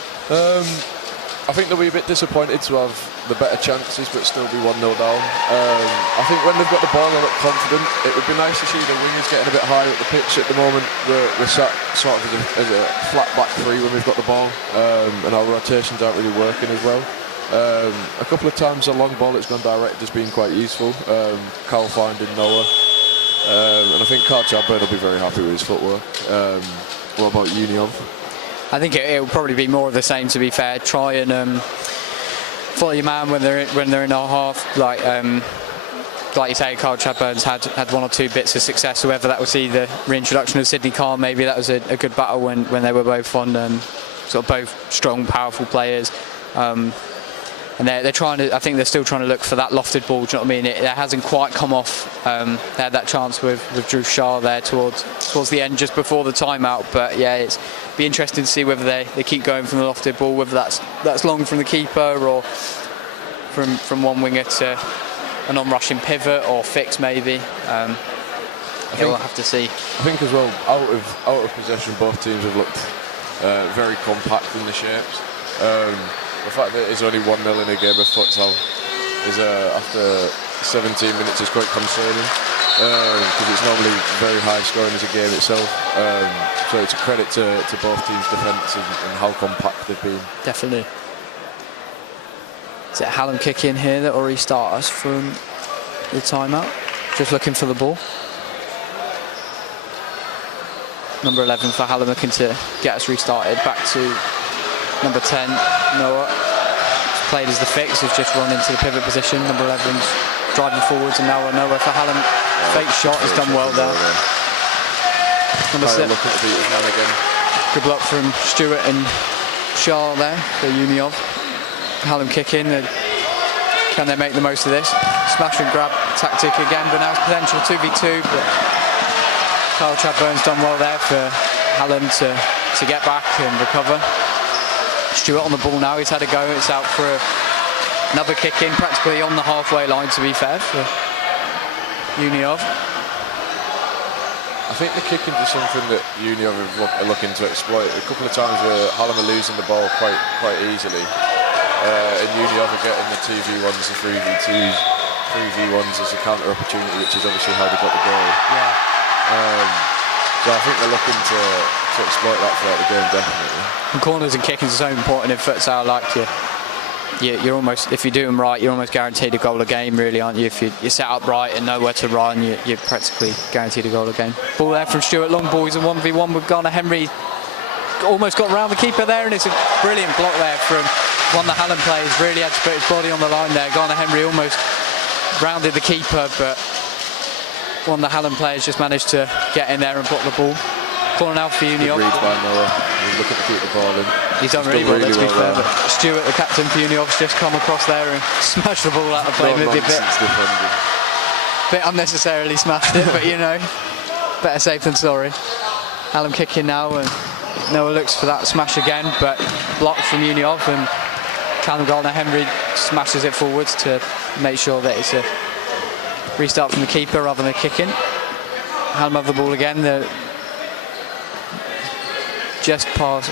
I think they'll be a bit disappointed to have the better chances but still be 1-0 down. I think when they've got the ball they look confident. It would be nice to see the wingers getting a bit higher at the pitch. At the moment we're sat sort of as a flat back three when we've got the ball, and our rotations aren't really working as well. A couple of times a long ball that's gone direct has been quite useful. Carl finding Noah, and I think Carl Chadburn will be very happy with his footwork. What about Union? I think it will probably be more of the same, to be fair. Try and follow your man when they're in our half. Like you say, Carl Chadburn's had one or two bits of success. Whether that was the reintroduction of Sidney Carr, maybe that was a good battle when they were both on sort of both strong, powerful players. And they're trying to. I think they're still trying to look for that lofted ball. Do you know what I mean? It hasn't quite come off. They had that chance with Drew Shah there towards the end, just before the timeout. But yeah, it's be interesting to see whether they keep going from the lofted ball, whether that's long from the keeper or from one winger to an on-rushing pivot or fix maybe. We'll have to see. I think as well, out of possession, both teams have looked very compact in the shapes. The fact that it's only 1-0 in a game of futsal is after 17 minutes is quite concerning, because it's normally very high scoring as a game itself. So it's a credit to both teams' defence and how compact they've been. Definitely. Is it Hallam kick in here that will restart us from the timeout? Just looking for the ball. Number 11 for Hallam looking to get us restarted. Back to number 10, Noah, played as the fix, has just run into the pivot position. Number 11's driving forwards, and now Noah for Hallam. Fake shot, has done well there. Number 7. Look at the beat now again. Good luck from Stewart and Shah there for Union. Hallam kick in. Can they make the most of this? Smash and grab tactic again, but now it's potential 2v2. But Kyle Chadburn's done well there for Hallam to get back and recover. Stewart on the ball now, he's had a go, it's out for another kick in, practically on the halfway line, to be fair, for Union. I think the kick-ins is something that Union are looking to exploit. A couple of times where Hallam are losing the ball quite easily, and Union are getting the 2v1s, the 3v2s, 3v1s as a counter opportunity, which is obviously how they got the goal. Yeah. So I think they're looking to exploit that throughout the game, definitely. And corners and kickings are so important in futsal. Like you're almost, if you do them right, you're almost guaranteed a goal a game, really, aren't you? If you set up right and know where to run, you're practically guaranteed a goal a game. Ball there from Stewart, long ball. He's a 1v1 with Garner Henry. Almost got around the keeper there, and it's a brilliant block there from one of the Hallam players. Really had to put his body on the line there. Garner Henry almost rounded the keeper, but one of the Hallam players just managed to get in there and block the ball. Corner now for Union. Read by Noah. He's looking to keep the ball in. He's done really well, let's be fair. But Stewart, the captain for Union, just come across there and smashed the ball out of play. Maybe a bit unnecessarily smashed it, but you know, better safe than sorry. Hallam kicking now, and Noah looks for that smash again, but blocked from Union, and Callum Gardner-Henry smashes it forwards to make sure that it's a restart from the keeper rather than a kick in. Hallam have the ball again. They're just past,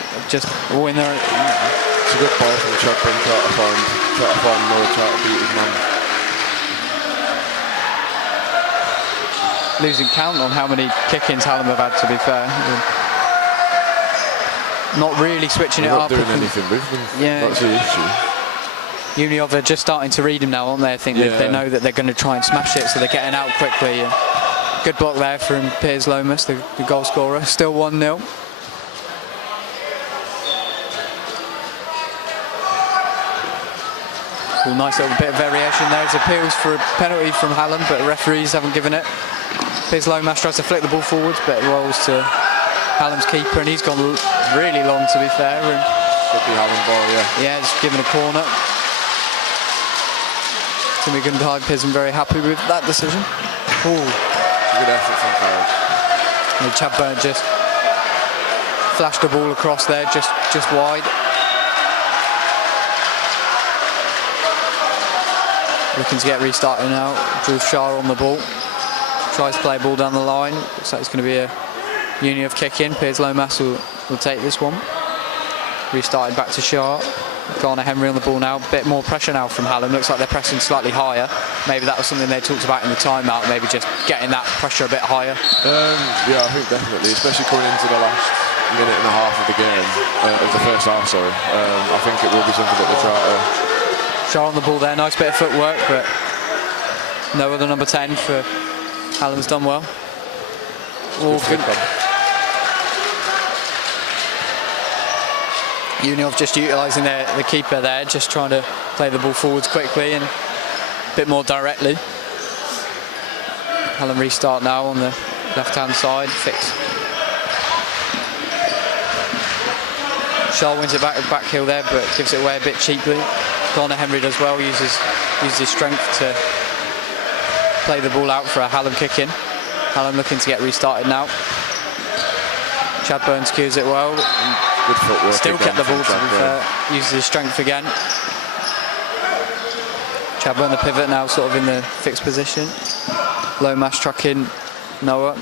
all in there. It's a good ball from Chadburn, try to find Noah, try to beat his man. Losing count on how many kick-ins Hallam have had, to be fair. Not really switching it up. Not doing anything with them. Yeah. That's the issue. Union are just starting to read him now, aren't they? I think they know that they're going to try and smash it, so they're getting out quickly. Good block there from Piers Lomas, the goal scorer. Still 1-0. Nice little bit of variation there. There's appeals for a penalty from Hallam, but the referees haven't given it. Piers Lomas tries to flick the ball forwards, but it rolls to Hallam's keeper, and he's gone really long, to be fair. And should be Hallam ball, yeah. Yeah, it's given a corner. Timmy Gundheim isn't very happy with that decision. Ooh. Good effort from Kyle. And Chadburn just flashed the ball across there, just wide. Looking to get restarted now. Drew Shah on the ball. Tries to play a ball down the line. Looks like it's going to be a Union of kick in. Piers Lomas will take this one. Restarted back to Sharp. Garner Henry on the ball now. Bit more pressure now from Hallam. Looks like they're pressing slightly higher. Maybe that was something they talked about in the timeout. Maybe just getting that pressure a bit higher. Yeah, I think definitely, especially coming into the last minute and a half of the game, of the first half, sorry. I think it will be something that they try to... Shah on the ball there. Nice bit of footwork, but no other number 10 for Hallam's done well. All good. Uniov just utilising the keeper there, just trying to play the ball forwards quickly and a bit more directly. Hallam restart now on the left-hand side. Fix. Shaw wins it back with back heel there, but gives it away a bit cheaply. Garner Henry does well, uses his strength to play the ball out for a Hallam kick in. Hallam looking to get restarted now. Chad Burns cues it well. Good footwork. Still kept the ball, to be fair. Uses his strength again. Chad Burn the pivot now, sort of in the fixed position. Low mash truck in Noah.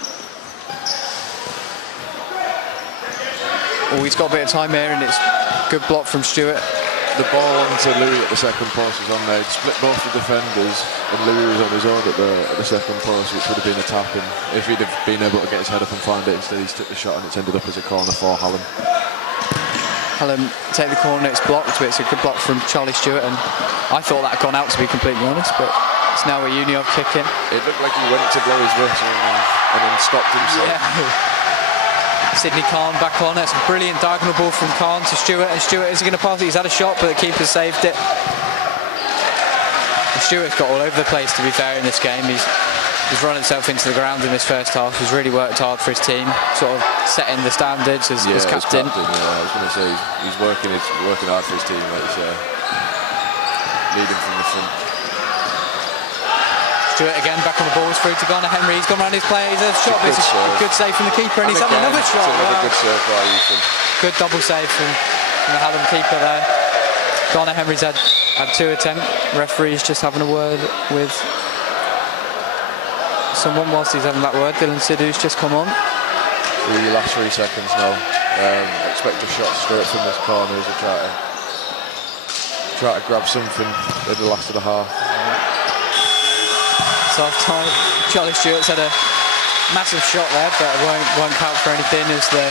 Oh, he's got a bit of time here, and it's good block from Stewart. The ball onto Louis at the second post was on there. He'd split both the defenders, and Louis was on his own at the second post, which would have been a tap. And if he'd have been able to get his head up and find it, instead he's took the shot, and it's ended up as a corner for Hallam. Hallam take the corner, it's blocked, but it's a good block from Charlie Stewart, and I thought that had gone out, to be completely honest, but it's now a Uniov kick in. It looked like he went to blow his whistle and then stopped himself. Yeah. Sidney Khan back on. It's a brilliant diagonal ball from Khan to Stewart, and Stewart is going to pass it. He's had a shot, but the keeper saved it. And Stewart's got all over the place, to be fair, in this game. He's run himself into the ground in this first half. He's really worked hard for his team, sort of setting the standards as captain. Yeah, I was going to say he's working hard for his team, like you say, leading from the front. Stewart again, back on the ball, through to Garner Henry. He's gone around his play. He's a shot, but it's a good save from the keeper, and he's had another shot. Another good serve by Ethan. Good double save from the Hallam keeper there. Garner Henry's had 2 attempts. Referee's just having a word with someone whilst he's having that word. Dylan Sidhu's just come on. The last 3 seconds now. Expect a shot straight from this corner as they try to grab something at the last of the half. Half time. Charlie Stewart's had a massive shot there, but it won't count for anything as the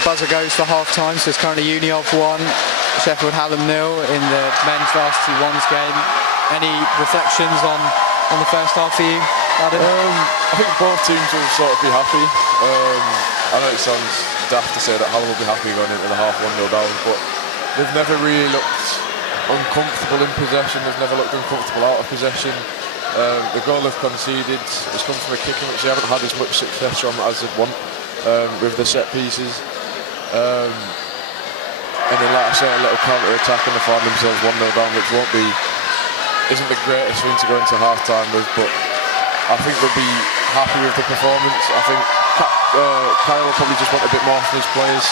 buzzer goes for half time. So it's currently Uniov 1, Sheffield Hallam 0 in the men's Varsity 1's game. Any reflections on the first half for you, Adam? I think both teams will sort of be happy. I know it sounds daft to say that Hallam will be happy going into the half 1-0 down, but they've never really looked uncomfortable in possession. They've never looked uncomfortable out of possession. The goal they've conceded has come from a kicking, which they haven't had as much success from as they'd want with the set pieces. And then, like I say, a little counter attack, and they find themselves 1-0 down, which isn't the greatest thing to go into half time with, but I think they'll be happy with the performance. I think Kyle will probably just want a bit more from his players,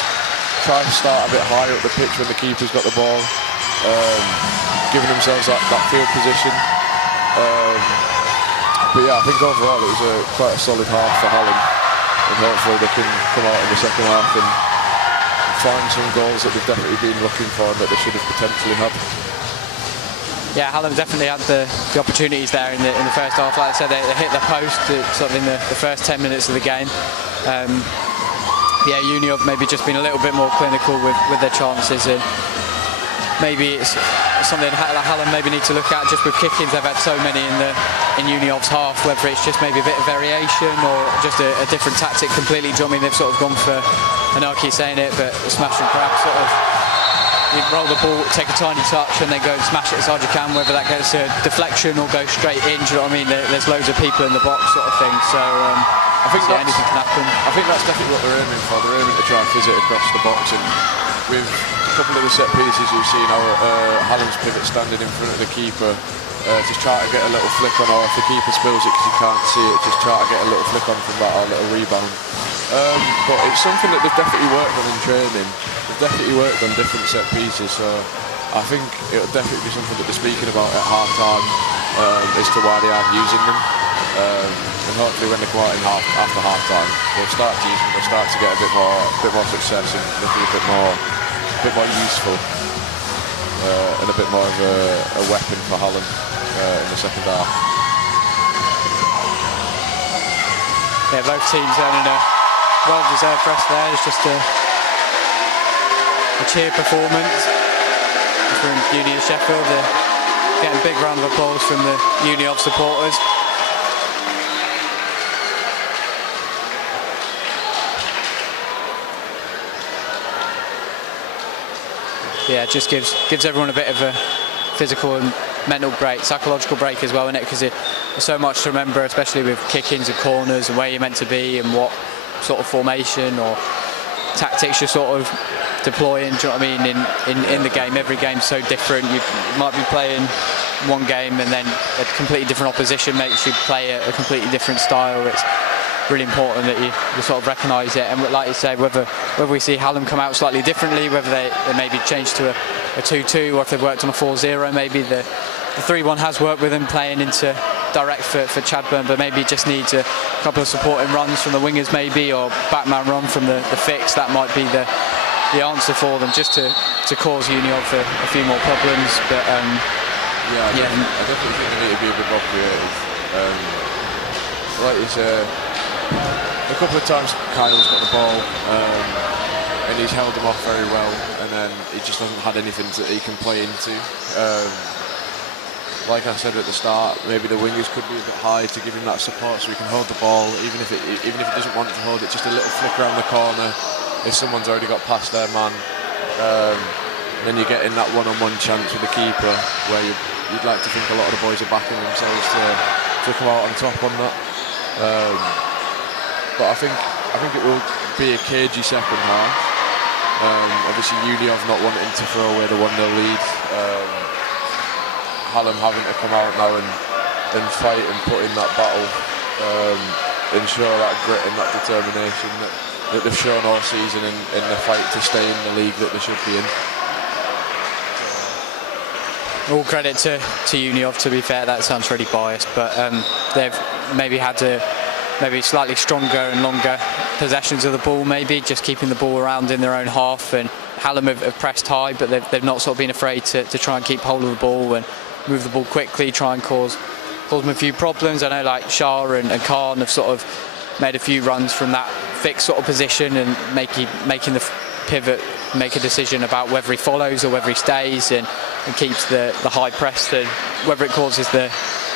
try to start a bit higher up the pitch when the keeper's got the ball, giving themselves that field position. But yeah, I think overall it was quite a solid half for Hallam, and hopefully they can come out in the second half and find some goals that they've definitely been looking for and that they should have potentially had. Yeah, Hallam definitely had the opportunities there in the first half. Like I said, they hit the post sort of in the first 10 minutes of the game. Uniov maybe just been a little bit more clinical with their chances, and maybe it's something Hallam maybe need to look at just with kick-ins. They've had so many in Uniov's half, whether it's just maybe a bit of variation or just a different tactic completely. Do you know what I mean? They've sort of gone for, I know I keep saying it, but smash and grab, sort of you roll the ball, take a tiny touch and then go and smash it as hard as you can, whether that goes to deflection or go straight in. Do you know what I mean? There's loads of people in the box sort of thing, so I think anything can happen. I think that's definitely what they're aiming for. They're aiming to try and fizz it across the box, and with a couple of the set pieces you've seen Hallam's pivot standing in front of the keeper, just try to get a little flick on, or if the keeper spills it because you can't see it, just try to get a little flick on from that, or a little rebound. But it's something that they've definitely worked on in training. They've definitely worked on different set pieces, so I think it'll definitely be something that they're speaking about at half time as to why they aren't using them. And hopefully when they go out after half time, they'll start to use them, they'll start to get a bit more success and they'll be a bit more a bit more useful and a bit more of a weapon for Hallam in the second half. Yeah, both teams earning a well-deserved rest there. It's just a cheer performance from Uni of Sheffield. They're getting a big round of applause from the Uni of supporters. Yeah, it just gives everyone a bit of a physical and mental break, psychological break as well, isn't it? Because there's so much to remember, especially with kick-ins and corners and where you're meant to be and what sort of formation or tactics you're sort of deploying. Do you know what I mean? In the game, every game's so different. You might be playing one game and then a completely different opposition makes you play a completely different style. It's really important that you sort of recognise it, and like you say, whether we see Hallam come out slightly differently, whether they maybe change to a 2-2, or if they've worked on a 4-0, maybe the 3-1 has worked with them playing into direct for Chadburn, but maybe just needs a couple of supporting runs from the wingers maybe, or backman run from the fix. That might be the answer for them, just to cause Uni of a few more problems. But I definitely think they need to be a bit more creative. Like you say, a couple of times Kyle's got the ball and he's held them off very well, and then he just hasn't had anything that he can play into. Like I said at the start, maybe the wingers could be a bit high to give him that support so he can hold the ball, even if he doesn't want to hold it, just a little flick around the corner if someone's already got past their man. Then you get in that one-on-one chance with the keeper where you'd like to think a lot of the boys are backing themselves to come out on top on that. But I think it will be a cagey second half. Obviously Uni of not wanting to throw away the 1-0 lead. Hallam having to come out now and fight and put in that battle and show that grit and that determination that they've shown all season in the fight to stay in the league that they should be in. All credit to Uni of, to be fair. That sounds really biased, but they've maybe had to slightly stronger and longer possessions of the ball, maybe just keeping the ball around in their own half. And Hallam have pressed high, but they've not sort of been afraid to try and keep hold of the ball and move the ball quickly, try and cause them a few problems. I know like Shah and Khan have sort of made a few runs from that fixed sort of position and making the pivot, make a decision about whether he follows or whether he stays and keeps the high press, and whether it causes the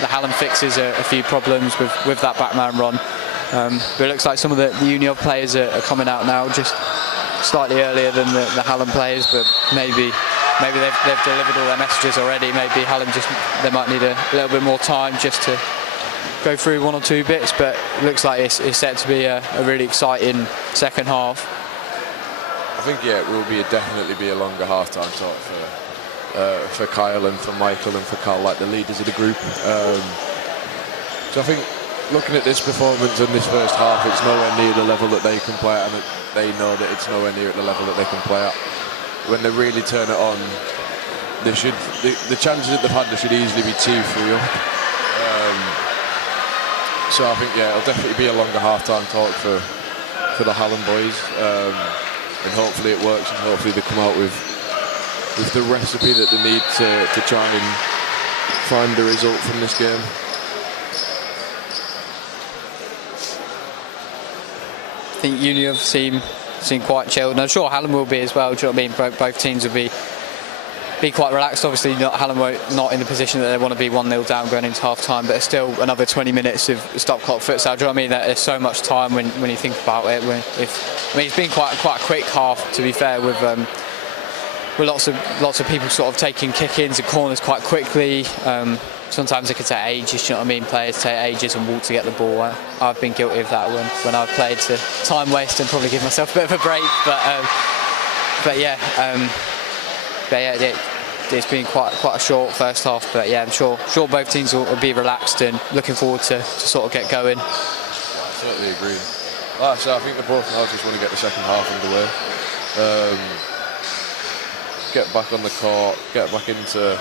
Hallam fixes a few problems with that backman run. But it looks like some of the Uni of players are coming out now, just slightly earlier than the Hallam players, but maybe they've delivered all their messages already. Maybe Hallam they might need a little bit more time just to go through one or two bits, but it looks like it's set to be a really exciting second half. I think it will definitely be a longer half-time talk for Kyle and for Michael and for Carl, like the leaders of the group. So I think looking at this performance in this first half, it's nowhere near the level that they can play at, and they know that it's nowhere near at the level that they can play at. When they really turn it on, the chances that they've had, there should easily be 2-3 up. So I think it'll definitely be a longer half-time talk for the Hallam boys, and hopefully it works, and hopefully they come out with the recipe that they need to try and find a result from this game. I think Uni have seem quite chilled, and I'm sure Hallam will be as well. Do you know what I mean? Both teams will be quite relaxed. Obviously, Hallam not in the position that they want to be 1-0 down going into half time, but there's still another 20 minutes of stop clock futsal. Do you know what I mean? There's so much time when you think about it. It's been quite a quick half, to be fair, with lots of people sort of taking kick-ins and corners quite quickly. Sometimes it can take ages, you know what I mean? Players take ages and walk to get the ball. I've been guilty of that when I've played, to time waste and probably give myself a bit of a break. It's been quite a short first half. But yeah, I'm sure both teams will be relaxed and looking forward to sort of get going. Yeah, I totally agree. Like I said, I think they both now just want to get the second half underway. Get back on the court, get back into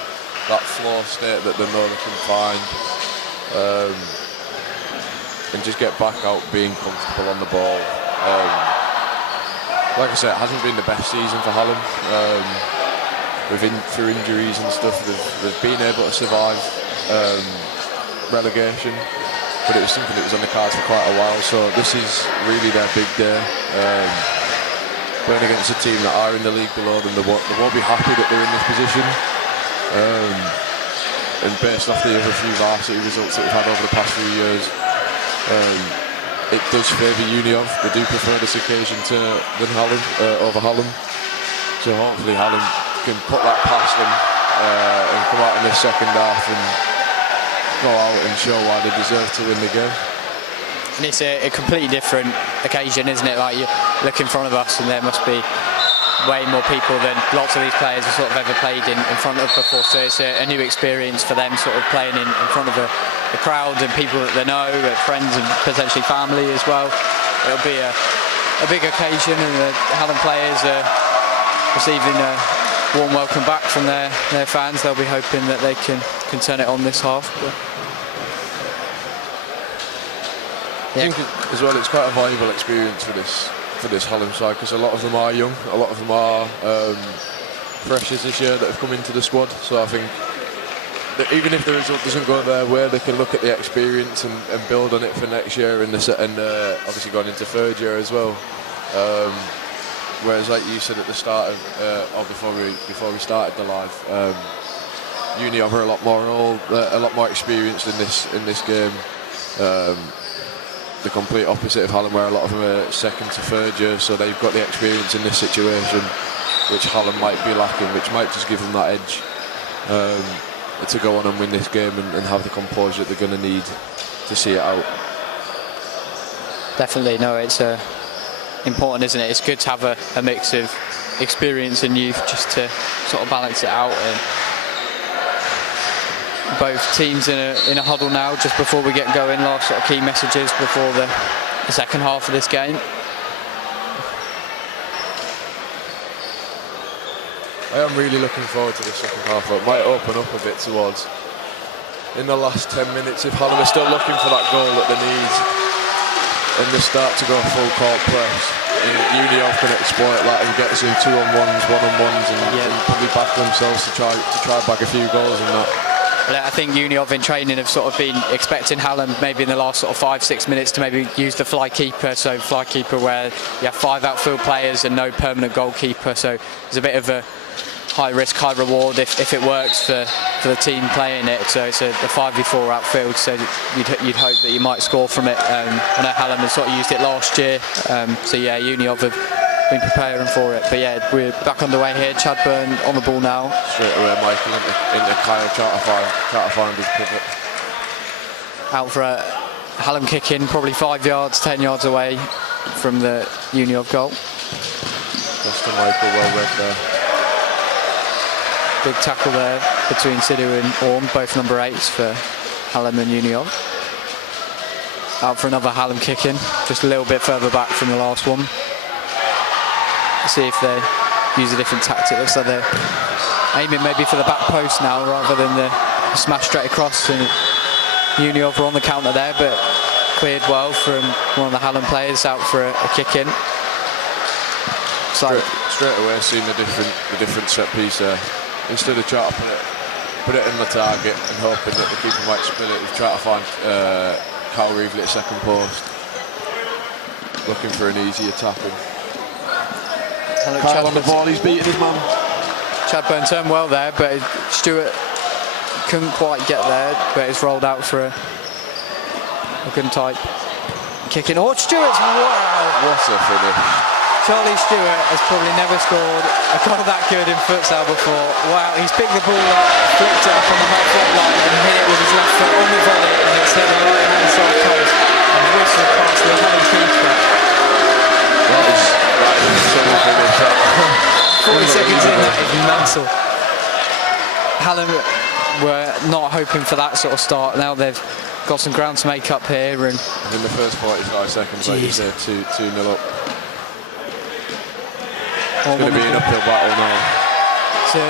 that flow state that they know they can find, and just get back out being comfortable on the ball. like I said, it hasn't been the best season for Hallam. Through injuries and stuff, they've been able to survive relegation, but it was something that was on the cards for quite a while. So this is really their big day. Playing against a team that are in the league below them, they won't be happy that they're in this position. And based off the other few varsity results that we've had over the past few years, it does favour Uniov. They do prefer this occasion than Hallam over Hallam. So hopefully Hallam can put that past them and come out in the second half and go out and show why they deserve to win the game. And it's a completely different occasion, isn't it? Like, you look in front of us and there must be way more people than lots of these players have sort of ever played in front of before. So it's a new experience for them, sort of playing in front of a crowd and people that they know, friends and potentially family as well. It'll be a big occasion, and the Hallam players are receiving a warm welcome back from their fans. They'll be hoping that they can turn it on this half. I think as well it's quite a valuable experience for this Hallam side, because a lot of them are young, a lot of them are freshers this year that have come into the squad. So I think that even if the result doesn't go their way, they can look at the experience and build on it for next year and obviously going into third year as well. Whereas, like you said at the start of before we started the live, Uniov are a lot more experienced in this game. The complete opposite of Hallam, where a lot of them are second to third year, so they've got the experience in this situation, which Hallam might be lacking, which might just give them that edge to go on and win this game and have the composure that they're going to need to see it out. Definitely, no, it's important, isn't it? It's good to have a mix of experience and youth, just to sort of balance it out. And both teams in a huddle now, just before we get going. Last sort of key messages before the second half of this game. I am really looking forward to the second half. It might open up a bit towards in the last 10 minutes if Hallam are still looking for that goal that they need and they start to go full court press. Uniov can exploit that and get some 2-on-1s, 1-on-1s and probably back themselves to try bag a few goals in that. I think Uniov in training have sort of been expecting Hallam maybe in the last sort of 5-6 minutes to maybe use the fly keeper. So fly keeper where you have 5 outfield players and no permanent goalkeeper. So there's a bit of a high risk, high reward if it works for the team playing it. So it's a 5v4 outfield. So you'd hope that you might score from it. I know Hallam has sort of used it last year. So yeah, Uniov have been preparing for it. But yeah, we're back underway here. Chadburn on the ball now. Straight away, Michael into Kyle, try to find his pivot. Out for a Hallam kick in, probably 5 yards, 10 yards away from the Uniov goal. Just to Michael, well read there. Big tackle there between Sidhu and Orm, both number 8s for Hallam and Uniov. Out for another Hallam kick in, just a little bit further back from the last one. See if they use a different tactic. Looks like they're aiming maybe for the back post now rather than the smash straight across. And Uniov are on the counter there, but cleared well from one of the Hallam players out for a kick in. Straight away seeing the different set piece there. Instead of trying to put it in the target and hoping that the keeper might spill it, we've tried to find Kyle Reevely at second post, looking for an easier tackle. Kyle on the ball, he's beating his man. Chadburn turned well there, but Stewart couldn't quite get there, but it's rolled out for a good type kicking. Oh, Stewart's, wow! What a finish. Charlie Stewart has probably never scored a goal that good in futsal before. Wow, he's picked the ball up, flicked it up on the half-back line and hit it with his left foot on the volley, and it's hit the right-hand side post and whistled past the Hallam keeper. That is so finish. 40 seconds in, that is mental. Hallam were not hoping for that sort of start. Now they've got some ground to make up here. And in the first 45 seconds, like you said, 2-0 up. It's going to be an uphill battle now. It's a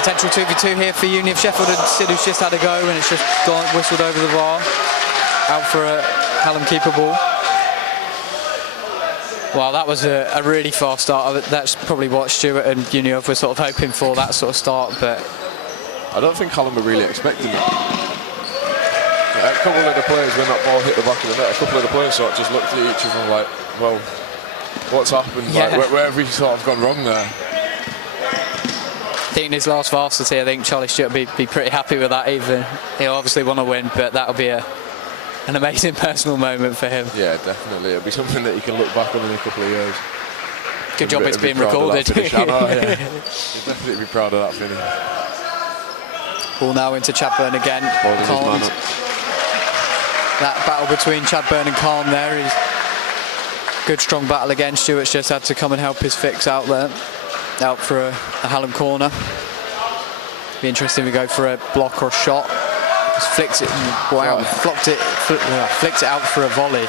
potential 2v2 here for Union of Sheffield, and Sidhu's just had a go and it's just gone whistled over the bar. Out for a Hallam keeper ball. Well, that was a really fast start. That's probably what Stuart and Uniov were sort of hoping for, that sort of start, but I don't think Hallam were really expecting it. A couple of the players, when that ball hit the back of the net, a couple of the players sort of just looked at each other and like, well, what's happened? Yeah. Like, where have we sort of gone wrong there? I think in his last Varsity, I think Charlie Stewart would be pretty happy with that. Even he'll obviously want to win, but that'll be an amazing personal moment for him. Yeah, definitely. It'll be something that he can look back on in a couple of years. Good job it's being recorded. I know, yeah. He'll definitely be proud of that finish. Ball now into Chadburn again. That battle between Chadburn and Khan there is good, strong battle again. Stewart's just had to come and help his fix out there. Out for a Hallam corner. Be interesting if we go for a block or a shot. Just flicks it, wow, flicked it out for a volley.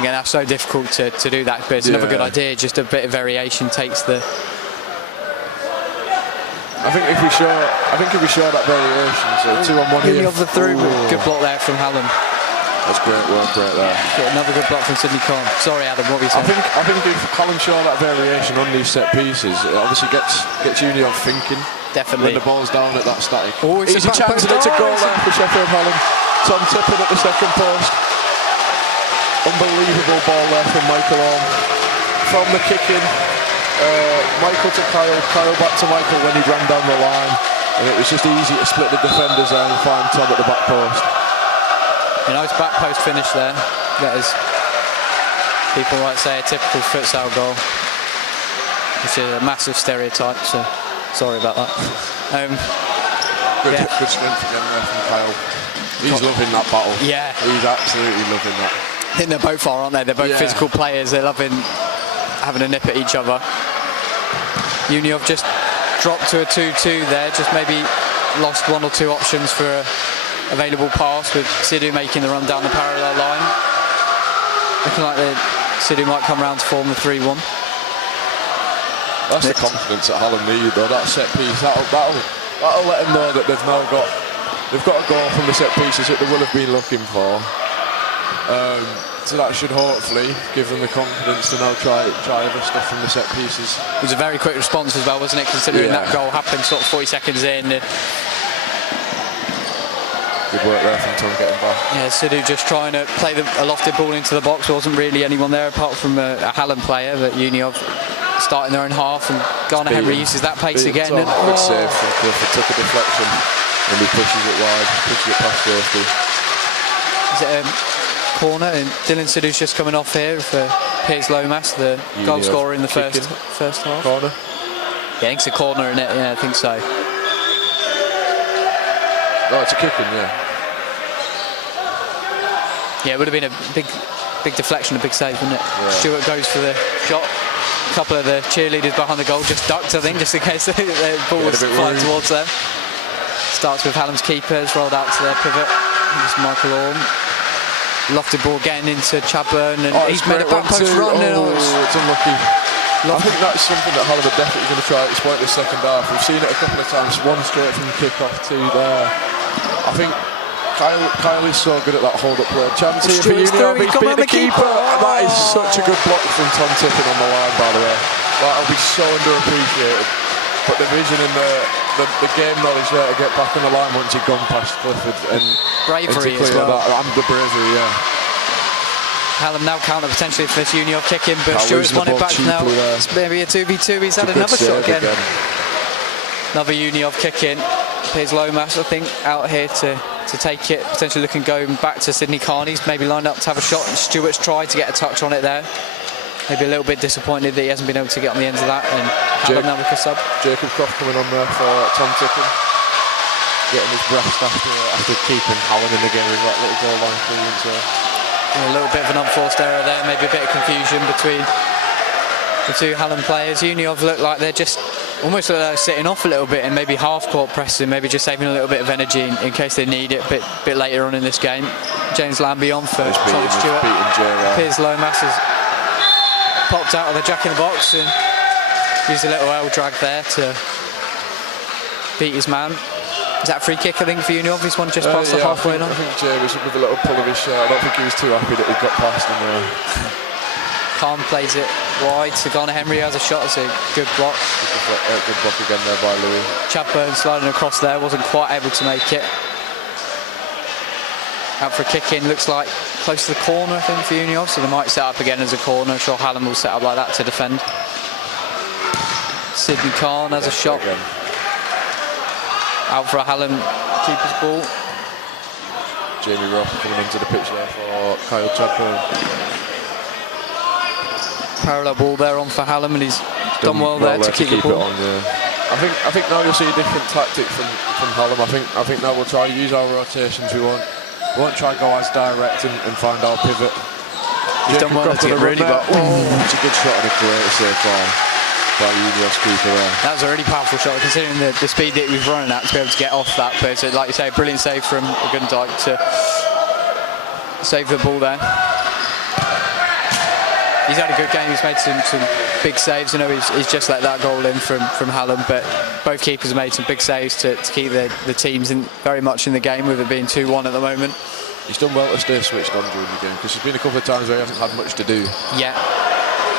Again, that's so difficult to do that, but it's another good idea. Just a bit of variation takes the. I think if we show that variation, so 2 on 1 here. Of the through, good block there from Hallam. That's great work right there. Another good block from Sidney Khan. Sorry, Adam, what were you saying? I think if Hallam show that variation on these set pieces, it obviously gets Union thinking. Definitely. When the ball's down at that static. Oh, it's a chance and it's a goal there for Sheffield Hallam. Tom Tippin at the second post. Unbelievable ball there from Michael Orme. From the kick-in, Michael to Kyle back to Michael when he ran down the line. And it was just easy to split the defenders there and find Tom at the back post. Nice back post finish there. That is, people might say, a typical futsal goal, which is a massive stereotype, so sorry about that. Good strength again there from Kyle. He's loving that battle. Yeah. He's absolutely loving that. I think they're both aren't they? They're both physical players. They're loving having a nip at each other. Uniov just dropped to a 2-2 there, just maybe lost 1 or 2 options for a available pass, with Sidhu making the run down the parallel line. Looking like Sidhu might come round to form the 3-1. That's the confidence that Hallam need, though. That set piece, that'll let them know that they've got a goal from the set pieces that they will have been looking for. So that should hopefully give them the confidence to now try other stuff from the set pieces. It was a very quick response as well, wasn't it? Considering that goal happened sort of 40 seconds in. Good work there from Tom getting back. Yeah, Sidhu just trying to play a lofted ball into the box. Wasn't really anyone there apart from a Hallam player, but Uniov starting their own half, and Garner Henry uses that pace again. And, good save from Clifford, took a deflection and he pushes it wide, pushes it past safety. Is it a corner? And Dylan Sidhu's just coming off here for Piers Lomas, the goal scorer in the first half. Corner? Yeah, I think it's a corner in it, yeah, I think so. Oh, it's a kick-in, yeah. Yeah, it would have been a big deflection, a big save, wouldn't it? Yeah. Stewart goes for the shot. A couple of the cheerleaders behind the goal just ducked, I think, just in case the ball was flying towards them. Starts with Hallam's keepers, rolled out to their pivot. It's Michael Orme. Lofted ball getting into Chadburn, and he's made a back post run. It's unlucky. I think that's something that Hallam are definitely going to try to exploit this second half. We've seen it a couple of times, 1 straight from the kick-off, 2 there. I think Kyle is so good at that hold-up play. Chance here for Union, he's beat the keeper. That is such a good block from Tom Tippin on the line, by the way. That'll be so underappreciated. But the vision and the game knowledge there to get back on the line once you've gone past Clifford, and bravery as well. And the bravery, yeah. Hallam now counter potentially for this Union kick-in, but Stewart's won it back now. It's maybe a 2v2. He's had another shot again. Another Union kick-in. Piers Lomas, I think, out here to take it. Potentially looking going back to Sidney Khan. He's maybe lined up to have a shot, and Stewart's tried to get a touch on it there. Maybe a little bit disappointed that he hasn't been able to get on the ends of that, and Hallam now with a sub. Jacob Croft coming on there for Tom Tippin. Getting his breast after keeping Hallam in the game with that little goal line clearance there. A little bit of an unforced error there, maybe a bit of confusion between the 2 Hallam players. Uniov look like they're just almost like they're sitting off a little bit and maybe half-court pressing, maybe just saving a little bit of energy in case they need it a bit later on in this game. James Lambie on for Charlie Stewart. Piers Lomas has popped out of the jack-in-the-box and used a little L drag there to beat his man. Is that a free kick, I think, for Union? This one just past the halfway line. I think Jay was with a little pull of his shirt. I don't think he was too happy that he got past him there. Khan plays it wide. Garner Henry has a shot. It's a good block. Good block again there by Louis. Chad Burns sliding across there, wasn't quite able to make it. Out for a kick in, looks like close to the corner, I think, for Union. So they might set up again as a corner. I'm sure Hallam will set up like that to defend. Sidney Khan has a shot. Again. Out for a Hallam keeper's ball. Jamie Roth coming into the pitch there for Kyle Chadburn. Parallel ball there on for Hallam, and he's done well there to keep the ball. It on, yeah. I think now you'll see a different tactic from Hallam. I think now we'll try to use our rotations. We won't try to go as direct and find our pivot. He's done well to get really well. It's a good shot and a great save by Union's keeper there. That was a really powerful shot, considering the speed that he was running at, to be able to get off that. But so, like you say, a brilliant save from Gundike to save the ball there. He's had a good game. He's made some big saves. I know he's just let that goal in from Hallam, but both keepers have made some big saves to keep the teams very much in the game, with it being 2-1 at the moment. He's done well to stay switched on during the game, because there's been a couple of times where he hasn't had much to do. Yeah.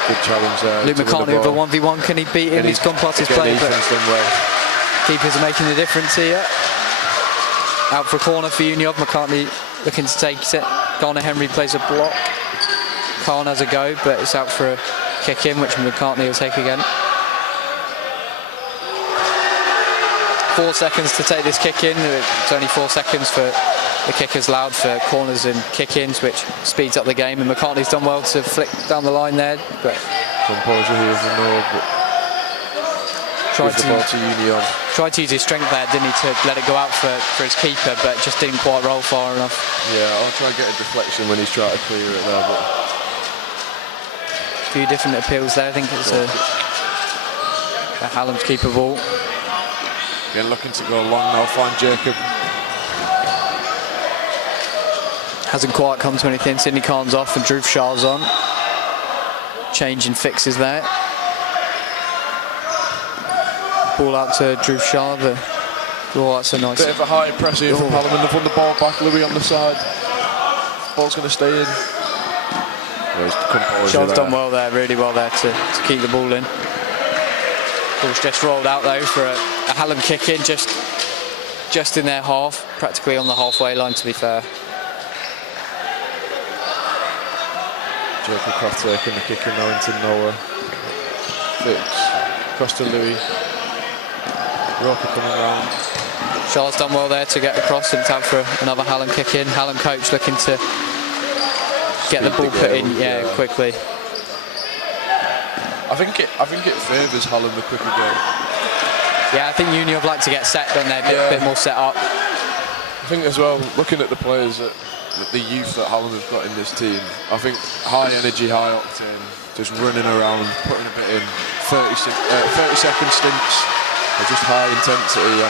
Good challenge there. Luke McCartney with a 1v1. Can he beat him? He's gone past his play, but keepers are making the difference here. Out for a corner for Union. McCartney looking to take it. Garner Henry plays a block. Khan has a go, but it's out for a kick in, which McCartney will take again. 4 seconds to take this kick in. It's only 4 seconds for the kickers allowed for corners and kick-ins, which speeds up the game, and McCartney's done well to flick down the line there, but composure here for Noah, but tried to use his strength there, didn't he, to let it go out for his keeper, but just didn't quite roll far enough. Yeah, I'll try and get a deflection when he's trying to clear it there, but a few different appeals there. I think it's a Hallam's keeper ball. Again, looking to go long now, find Jacob. Hasn't quite come to anything. Sidney Khan's off and Drew Shah's on. Changing fixes there. Ball out to Drew Shah. That's a nice... Bit of a high press here from Hallam, and they've won the ball back. Louis on the side. Ball's going to stay in. Shah's done well there, really well there to keep the ball in. Ball's just rolled out though for a Hallam kick in, just in their half, practically on the halfway line, to be fair. Jacob Croft taking the kick in now into Noah. Fix. Across to Louis. Roker coming round. Shah's done well there to get across, and time for another Hallam kick in. Hallam coach looking to get the ball put in, quickly. I think it favours Hallam the quicker game. Yeah, I think Union have liked to get set, don't they? A bit more set up. I think as well, looking at the players, the youth that Hallam have got in this team, I think high energy, high octane, just running around, putting a bit in, 30-second stints, just high intensity.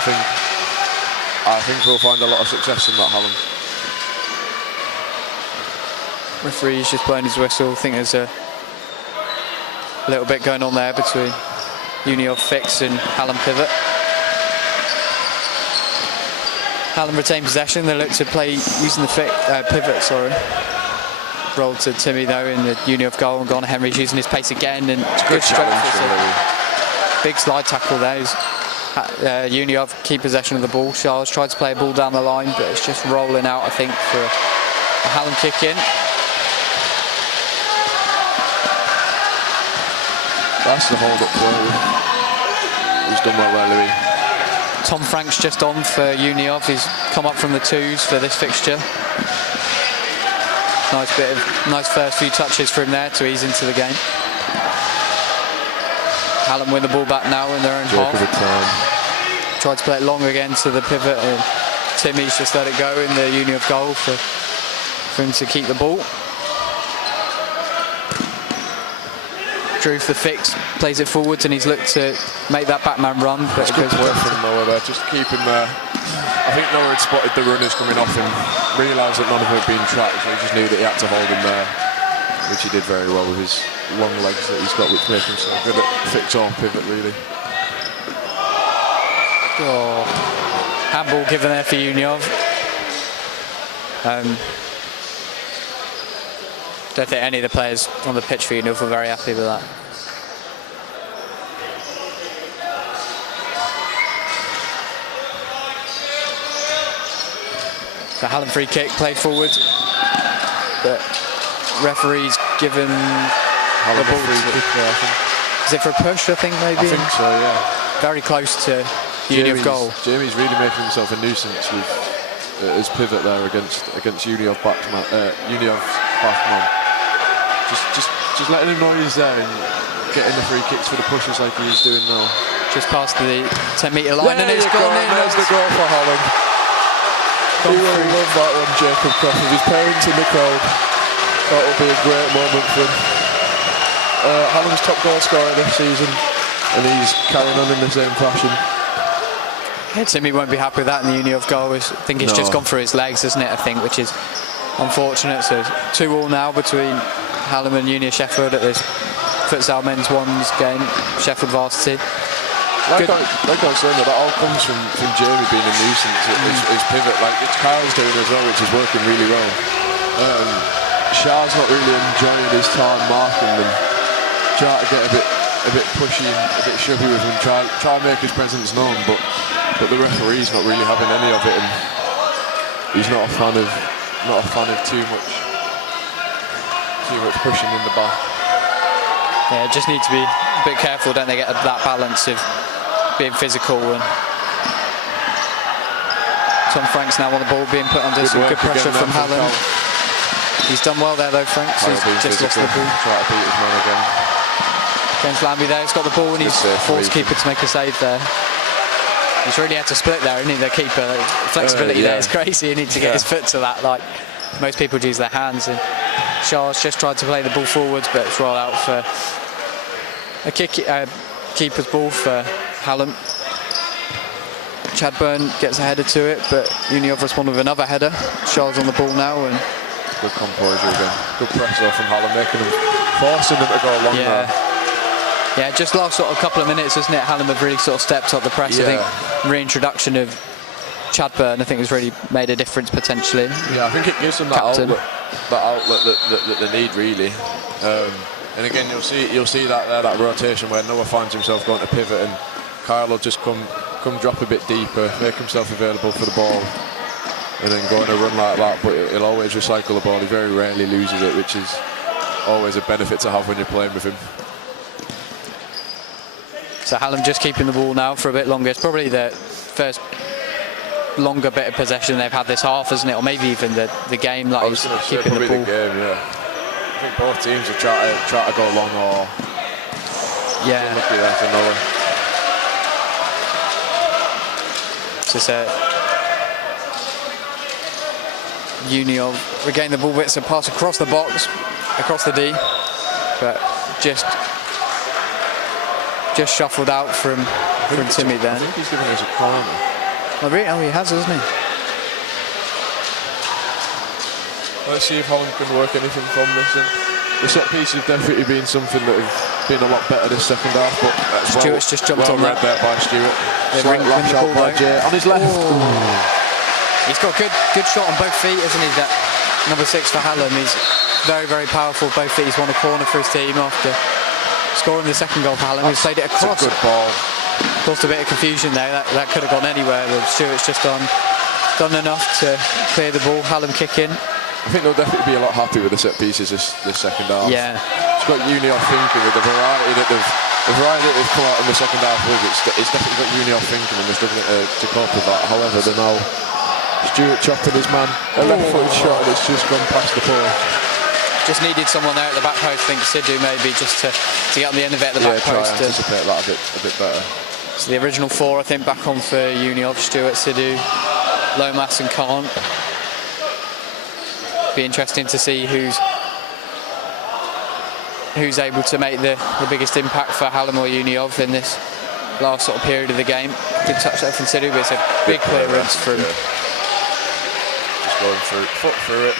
I think we'll find a lot of success in that Hallam. Referee's just blowing his whistle. I think there's a little bit going on there between Union fix and Hallam pivot. Hallam retain possession. They look to play using the pivot. Rolled to Timmy though in the Union goal, and Garner Henry's using his pace again, and it's good strength. Big slide tackle there. Union keep possession of the ball. Charles tried to play a ball down the line, but it's just rolling out, I think, for a Hallam kick in. That's the hold-up play. He's done well there, Louis. Tom Frank's just on for Union. He's come up from the twos for this fixture. Nice first few touches for him there to ease into the game. Hallam win the ball back now in their own half. Tried to play it long again to the pivot, and Timmy's just let it go in the Union goal for him to keep the ball. Drew for fix, plays it forwards, and he's looked to make that backman run, but it goes well from Noah there, just to keep him there. I think Noah had spotted the runners coming off him, realised that none of them had been tracked, so he just knew that he had to hold him there, which he did very well with his long legs that he's got, which make him so good at fix or pivot, really. Handball given there for Uniov. Don't think any of the players on the pitch for Uniov were very happy with that. The Hallam free kick played forward. The referee's given the ball free kick, I think. Is it for a push, I think, maybe? I think so, yeah. Very close to Uniov goal. Jamie's really making himself a nuisance with his pivot there against Uniov backman. Just letting him know he's there and getting the free kicks for the pushes like he's doing now. Just past the 10-metre line, and it's gone in. There's the goal for Hallam. He will love that one, Jacob Croft, with his parents in the crowd. That will be a great moment for him. Hallam's top goal scorer this season, and he's carrying on in the same fashion. Timmy won't be happy with that in the Uniov goal. I think it's just gone through his legs, isn't it? I think, which is unfortunate. So 2-2 now between Hallam and Uni of Sheffield at this Futsal men's ones game, Sheffield Varsity. Like I was saying, that all comes from Jamie being a nuisance at his pivot. Like it's Kyle's doing as well, which is working really well. Shah's not really enjoying his time marking them. Try to get a bit pushy and a bit shovey with him. Try and make his presence known, but the referee's not really having any of it, and he's not a fan of too much pushing in the back. Yeah, just need to be a bit careful, don't they, get that balance of being physical. And Tom Franks now on the ball, being put under some good pressure from Hallam. He's done well there though, Franks. He's just lost the ball. Try to beat his man again. James Lambie there, he's got the ball and he's forced keeper to make a save there. He's really had to split there, isn't he, the keeper? Like, flexibility there is crazy. He needs to get his foot to that. Like most people use their hands. And Shah's just tried to play the ball forwards, but it's rolled out for a keeper's ball for Hallam. Chadburn gets a header to it, but Uniov respond with another header. Shah's on the ball now, and good composure again. Good press though from Hallam, making them, forcing them to go along there. Yeah, just last sort of couple of minutes, isn't it? Hallam have really sort of stepped up the press. I think reintroduction of Chadburn, I think, has really made a difference potentially. Yeah, I think it gives them that outlet that they need really. And again, you'll see that rotation where Noah finds himself going to pivot, and Kyle will just come drop a bit deeper, make himself available for the ball, and then go on a run like that. But he'll always recycle the ball. He very rarely loses it, which is always a benefit to have when you're playing with him. So Hallam just keeping the ball now for a bit longer. It's probably the first longer bit of possession they've had this half, isn't it? Or maybe even the game. Like keeping the ball. The game, yeah. I think both teams have tried to go long, or unlucky there for Nolan. Just Uniov regain the ball, bits and pass across the box, across the D, but just shuffled out from Timmy there. I think he's giving us a corner. Oh, really? Oh, he has, hasn't he? Let's see if Hallam can work anything from this. The set piece has definitely been something that have been a lot better this second half, but Stewart's just jumped on that. There by Stewart. Slight lash out by Jay. On his left. He's got a good shot on both feet, hasn't he? That number 6 for Hallam. He's very, very powerful. Both feet. He's won a corner for his team after scoring the second goal for Hallam. He's played it across. That's a good ball. Caused a bit of confusion there. That could have gone anywhere. But Stewart's just done enough to clear the ball. Hallam kicking. I think they'll definitely be a lot happy with the set pieces this second half. Yeah. It's got Uniov thinking with the variety that they've come out in the second half with. It's definitely got Uniov thinking and they're struggling to cope with that. However, they're now Stewart chopping his man. A left-footed shot and it's just gone past the post. Just needed someone there at the back post. I think Sidhu maybe just to get on the end of it at the back post. Yeah, try and anticipate that a bit better. So the original 4, I think, back on for Uniov: Stewart, Sidhu, Lomas and Khan. Be interesting to see who's able to make the biggest impact for Hallam or Uniov in this last sort of period of the game. Good touch there from Sidhu, but it's a big clearance from. Just going foot through it.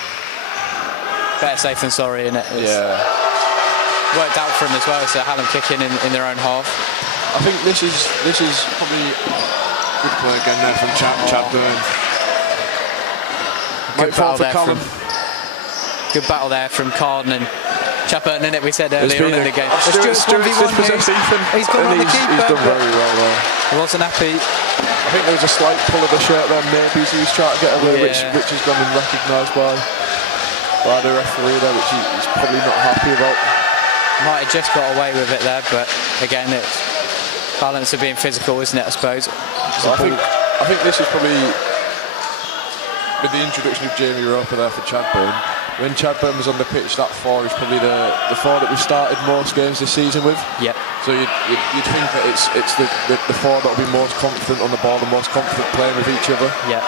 Better safe than sorry, innit? Worked out for him as well, so Hallam kicking in their own half. I think this is probably Good play again there from Chadburn. Good battle there from Carn and Chadburn, innit? We said earlier on in the game. Stuart's possessed Ethan. He's gone on the keeper. He's done very well there. He wasn't happy. I think there was a slight pull of the shirt there, maybe he was trying to get away, which has gone and recognised by the referee there, which he's probably not happy about. Might have just got away with it there, but again, it's balance of being physical, isn't it, I suppose? So I think this is probably, with the introduction of Jamie Roper there for Chadburn, when Chadburn was on the pitch, that four is probably the four that we started most games this season with. Yep. So you'd think that it's the four that will be most confident on the ball and most confident playing with each other. Yeah.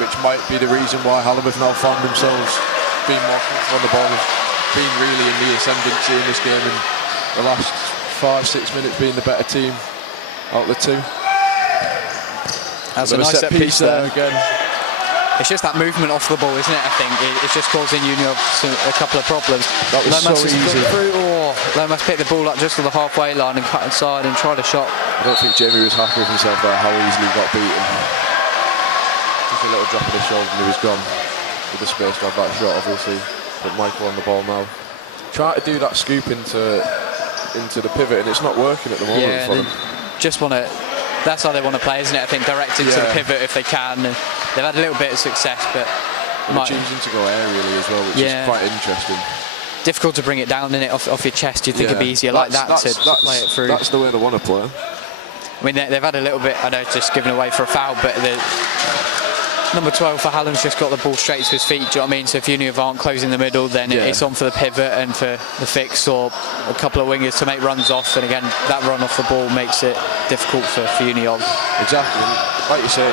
Which might be the reason why Hallam have now found themselves being more comfortable on the ball, being really in the ascendancy in this game, and the last 5-6 minutes being the better team out of the two. That's a nice set piece there again. It's just that movement off the ball, isn't it? I think it's just causing Union a couple of problems. That was Lomas so easy. Lomas picked the ball up just to the halfway line and cut inside and tried a shot. I don't think Jamie was happy with himself there, how easily he got beaten. Just a little drop of the shoulder and he was gone. With the space to have that shot, obviously. But Michael on the ball now. Trying to do that scoop into the pivot, and it's not working at the moment for them. Just want to. That's how they want to play, isn't it? I think direct into the pivot if they can. And they've had a little bit of success, but they're choosing to go aerially as well, which is quite interesting. Difficult to bring it down, in it off your chest. You'd think it'd be easier like that to play it through. That's the way they want to play. I mean, they've had a little bit. I know it's just given away for a foul, but the number 12 for Hallam's just got the ball straight to his feet. Do you know what I mean? So if Union aren't closing the middle, then it's on for the pivot and for the fix, or a couple of wingers to make runs off. And again, that run off the ball makes it difficult for Union. Exactly. Like you say,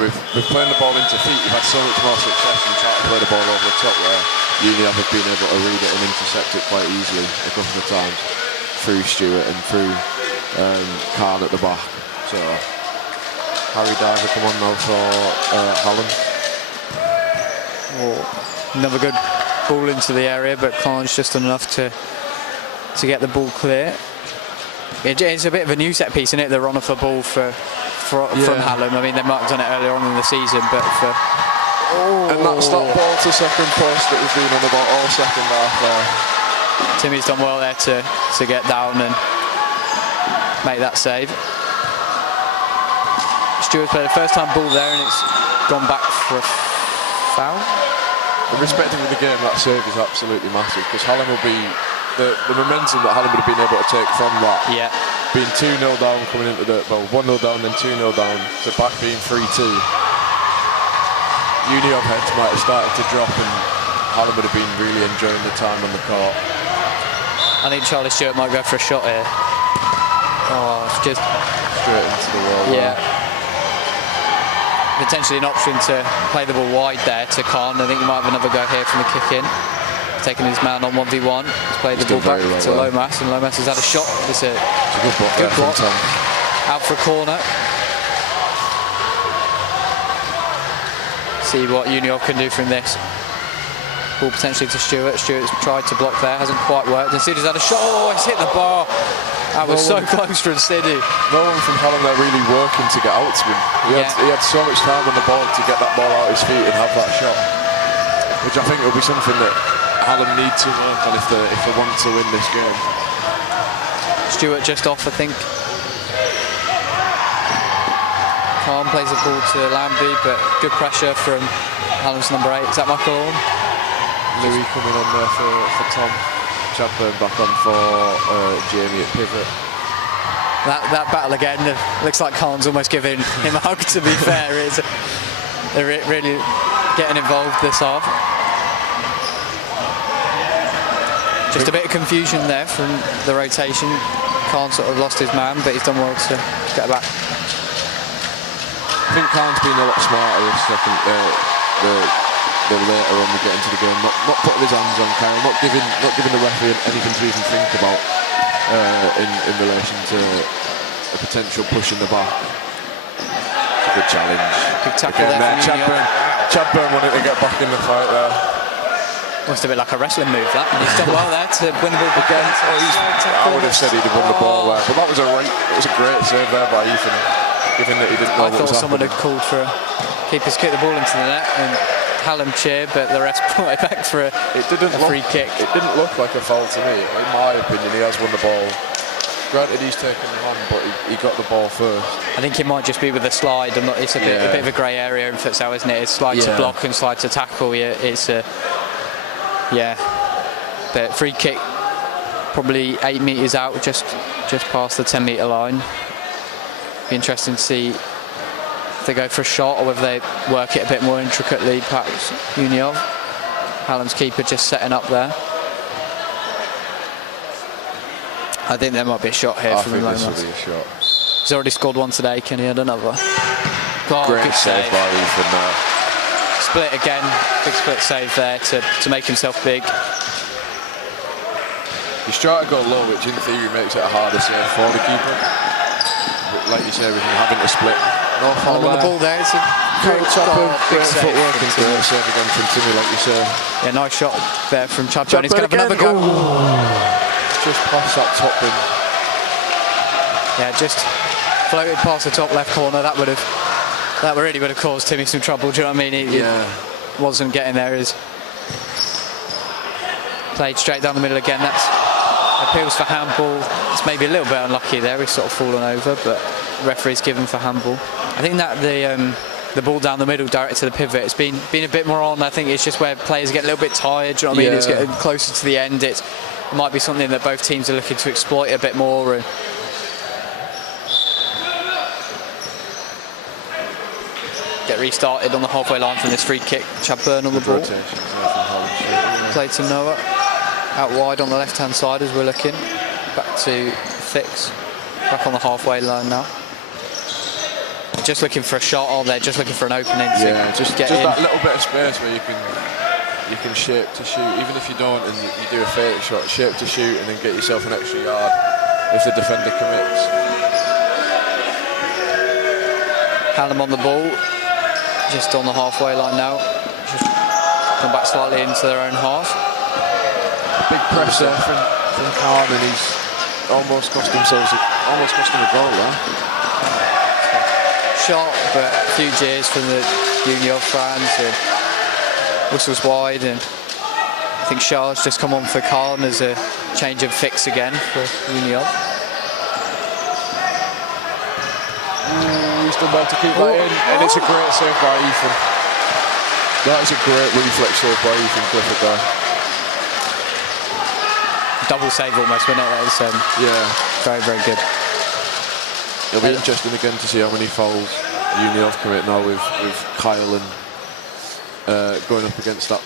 we've playing the ball into feet. We've had so much more success in trying to play the ball over the top, where Union have been able to read it and intercept it quite easily a couple of times through Stewart and through Khan at the back. So Harry Diver come on now for Hallam. Another good ball into the area, but Khan's just done enough to get the ball clear. It's a bit of a new set piece, isn't it? The run off the ball from Hallam. I mean, they might have done it earlier on in the season, but and that's that ball to second post that we've been on about all second half there. Timmy's done well there to get down and make that save. Stewart's played the first time ball there and it's gone back for a foul. Irrespective of the game, that save is absolutely massive, because Hallam will be the momentum that Hallam would have been able to take from that. Yeah. Being 2-0 down, coming into 1-0 down, then 2-0 down, to back being 3-2. Union heads might have started to drop, and Hallam would have been really enjoying the time on the court. I think Charlie Stewart might go for a shot here. Oh, it's just straight into the wall. Yeah. Potentially an option to play the ball wide there to Khan. I think he might have another go here from the kick in. Taking his man on 1v1. He's played the ball back to Lomas, and Lomas has had a shot. It's a good block. Out for a corner. See what Union can do from this. Ball potentially to Stewart. Stewart's tried to block there, hasn't quite worked. And Sidney's had a shot. Oh, it's hit the bar. That was so close from Sidney. No one from Hallam there really working to get out to him. He had so much time on the ball to get that ball out of his feet and have that shot, which I think will be something that Hallam need to work on if they want to win this game. Stewart just off, I think. Khan plays the ball to Lambie, but good pressure from Hallam's number 8. Is that Michael Orn? Louis coming on there for Tom. Chadburn back on for Jamie at pivot. That battle again, looks like Khan's almost giving him a hug, to be fair. They're really getting involved this half. Just a bit of confusion there from the rotation. Khan sort of lost his man, but he's done well to get back. I think Khan's been a lot smarter this second. The later on we get into the game, not putting his hands on Kyle, not giving the referee anything to even think about in relation to a potential push in the back. It's a good challenge. Good tackle there. Chadburn wanted to get back in the fight there. Must have been like a wrestling move, that. And he's done well there to win the ball again. I would have said he'd have won the ball there, but that was a great save there by Ethan. given that he didn't know I what thought was someone happening. had called for a keeper's kick the ball into the net, and Hallam cheered, but the rest brought it back for a free kick. It didn't look like a foul to me. In my opinion, he has won the ball. Granted, he's taken the man, but he got the ball first. I think it might just be with the slide. It's a bit of a grey area in futsal, isn't it? It's slide to block and slide to tackle. Yeah, it's a But free kick, probably 8 metres out, just past the 10-metre line. Be interesting to see if they go for a shot or whether they work it a bit more intricately. Perhaps Uniov, Hallam's keeper, just setting up there. I think there might be a shot here from the moment. I think this will be a shot. He's already scored one today. Can he add another? Great save by Ethan there. Split again. Big split save there to make himself big. He's tried to go low, which in theory makes it a harder save for the keeper. But like you say, with him having to split. No foul on the ball there. It's a great topper, big great footwork and great save again from Timmy, like you say. Yeah, nice shot there from Chadburn. He's going to have another go. Just past that top bin. Yeah, just floated past the top left corner. That really would have caused Timmy some trouble. Do you know what I mean? He wasn't getting there. He's played straight down the middle again. That's appeals for handball. It's maybe a little bit unlucky there. He's sort of fallen over, but referee's given for handball. I think that the ball down the middle direct to the pivot, it's been a bit more on. I think it's just where players get a little bit tired. Do you know what I mean? It's getting closer to the end. It might be something that both teams are looking to exploit a bit more. Get restarted on the halfway line from this free kick. Chadburn on the ball. Play to Noah. Out wide on the left-hand side as we're looking. Back to Fix. Back on the halfway line now. Just looking for a shot, aren't they? Just looking for an opening. Just that little bit of space where you can shape to shoot, even if you don't and you do a fake shot, shape to shoot and then get yourself an extra yard if the defender commits. Hallam on the ball, just on the halfway line now. Just come back slightly into their own half. Big press there from Khan, and he's almost cost him a goal there. Shot, but a few jeers from the Uniov fans. Whistles wide, and I think Shah's just come on for Khan as a change of fix again for Uniov. He's done well to keep that in, and it's a great save by Ethan. That is a great reflex save by Ethan Clifford there. Double save almost, wasn't it? That was very, very good. It'll be interesting again to see how many fouls Uniov commit now with Kyle and going up against that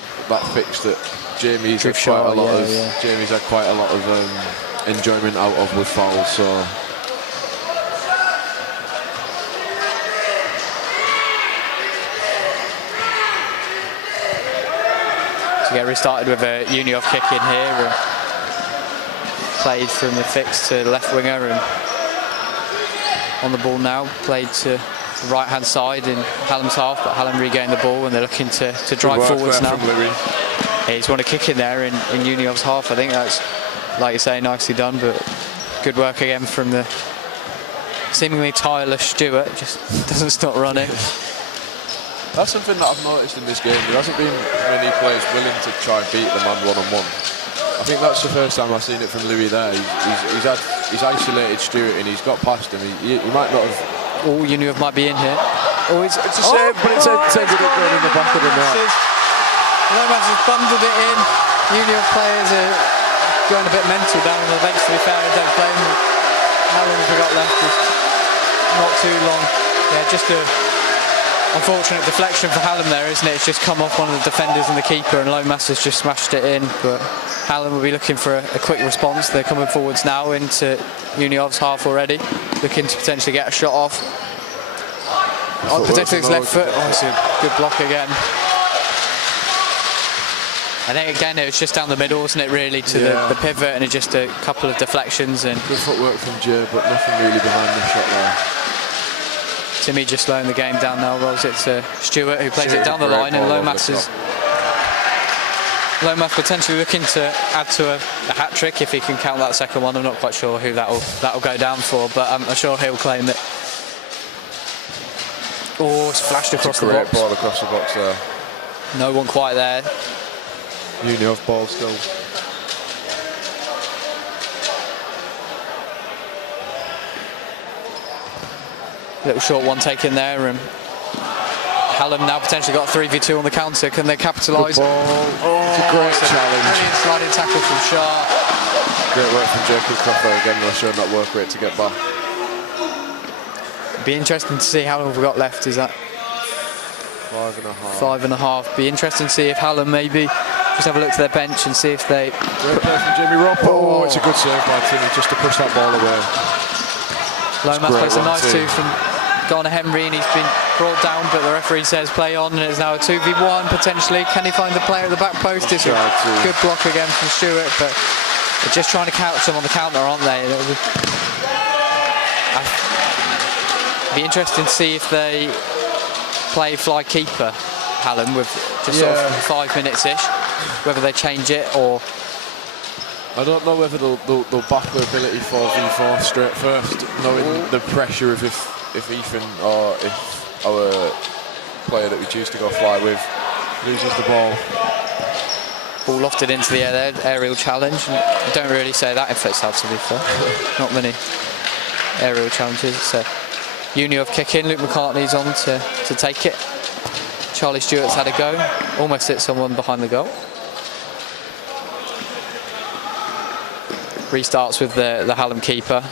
fix that Jamie's had quite a lot of enjoyment out of with fouls. So to get restarted with a Uniov kick in here, played from the fix to the left winger, and on the ball now, played to the right hand side in Hallam's half, but Hallam regained the ball and they're looking to drive forwards now. He's won a kick in there in Uniov's half. I think that's, like you say, nicely done, but good work again from the seemingly tireless Stewart. Just doesn't stop running. That's something that I've noticed in this game. There hasn't been many players willing to try and beat the man one-on-one. I think that's the first time I've seen it from Louis there. He's isolated Stewart and he's got past him. He might not have... Oh, Uniov might be in here. Oh, it's a save, but it's ended up going in the back of the net. Lomas has bundled it in. Uniov players are going a bit mental down on the bench, to be fair. They don't play. How long have we got left? Just not too long. Yeah, just a unfortunate deflection for Hallam there, isn't it? It's just come off one of the defenders and the keeper, and Lomas has just smashed it in. But Hallam will be looking for a quick response. They're coming forwards now into Uniov's half already, looking to potentially get a shot off. Potentially his left foot. Oh, it's a good block again. I think again it was just down the middle, wasn't it, really, to the pivot, and just a couple of deflections. And good footwork from Jay, but nothing really behind the shot there. Timmy just slowing the game down now. Rolls it to Stewart, who plays it down the line, and Lomas potentially looking to add to a hat trick if he can count that second one. I'm not quite sure who that'll go down for, but I'm sure he'll claim it. Oh, it's flashed across the Great box. ball across the box there. No one quite there. Uniov ball still. Little short one taken there, and Hallam now potentially got a 3v2 on the counter. Can they capitalise? Oh, it's a great challenge. Brilliant sliding tackle from Shah. Great work from Jacob Cropper again, they're showing that work rate to get back. Be interesting to see how long we've got left. Is that 5.5? 5.5. Be interesting to see if Hallam maybe just have a look to their bench and see if they. Great play from Jamie Ropp. Oh, it's a good save by Timmy just to push that ball away. Lomas plays a nice too. two from Garner Henry, and he's been brought down, but the referee says play on, and it's now a 2v1 potentially. Can he find the player at the back post? It's a good block again from Stewart, but they're just trying to catch them on the counter, aren't they? Be interesting to see if they play fly keeper, Hallam, with just sort of 5 minutes-ish, whether they change it or. I don't know whether they'll back their ability for V4 straight first, knowing the pressure of if Ethan or if our player that we choose to go fly with loses the ball. Ball lofted into the air there, aerial challenge. You don't really say that in futsal, to be fair. Not many aerial challenges. It's a Uniov kick in. Luke McCartney's on to take it. Charlie Stewart's had a go. Almost hit someone behind the goal. Restarts with the Hallam keeper.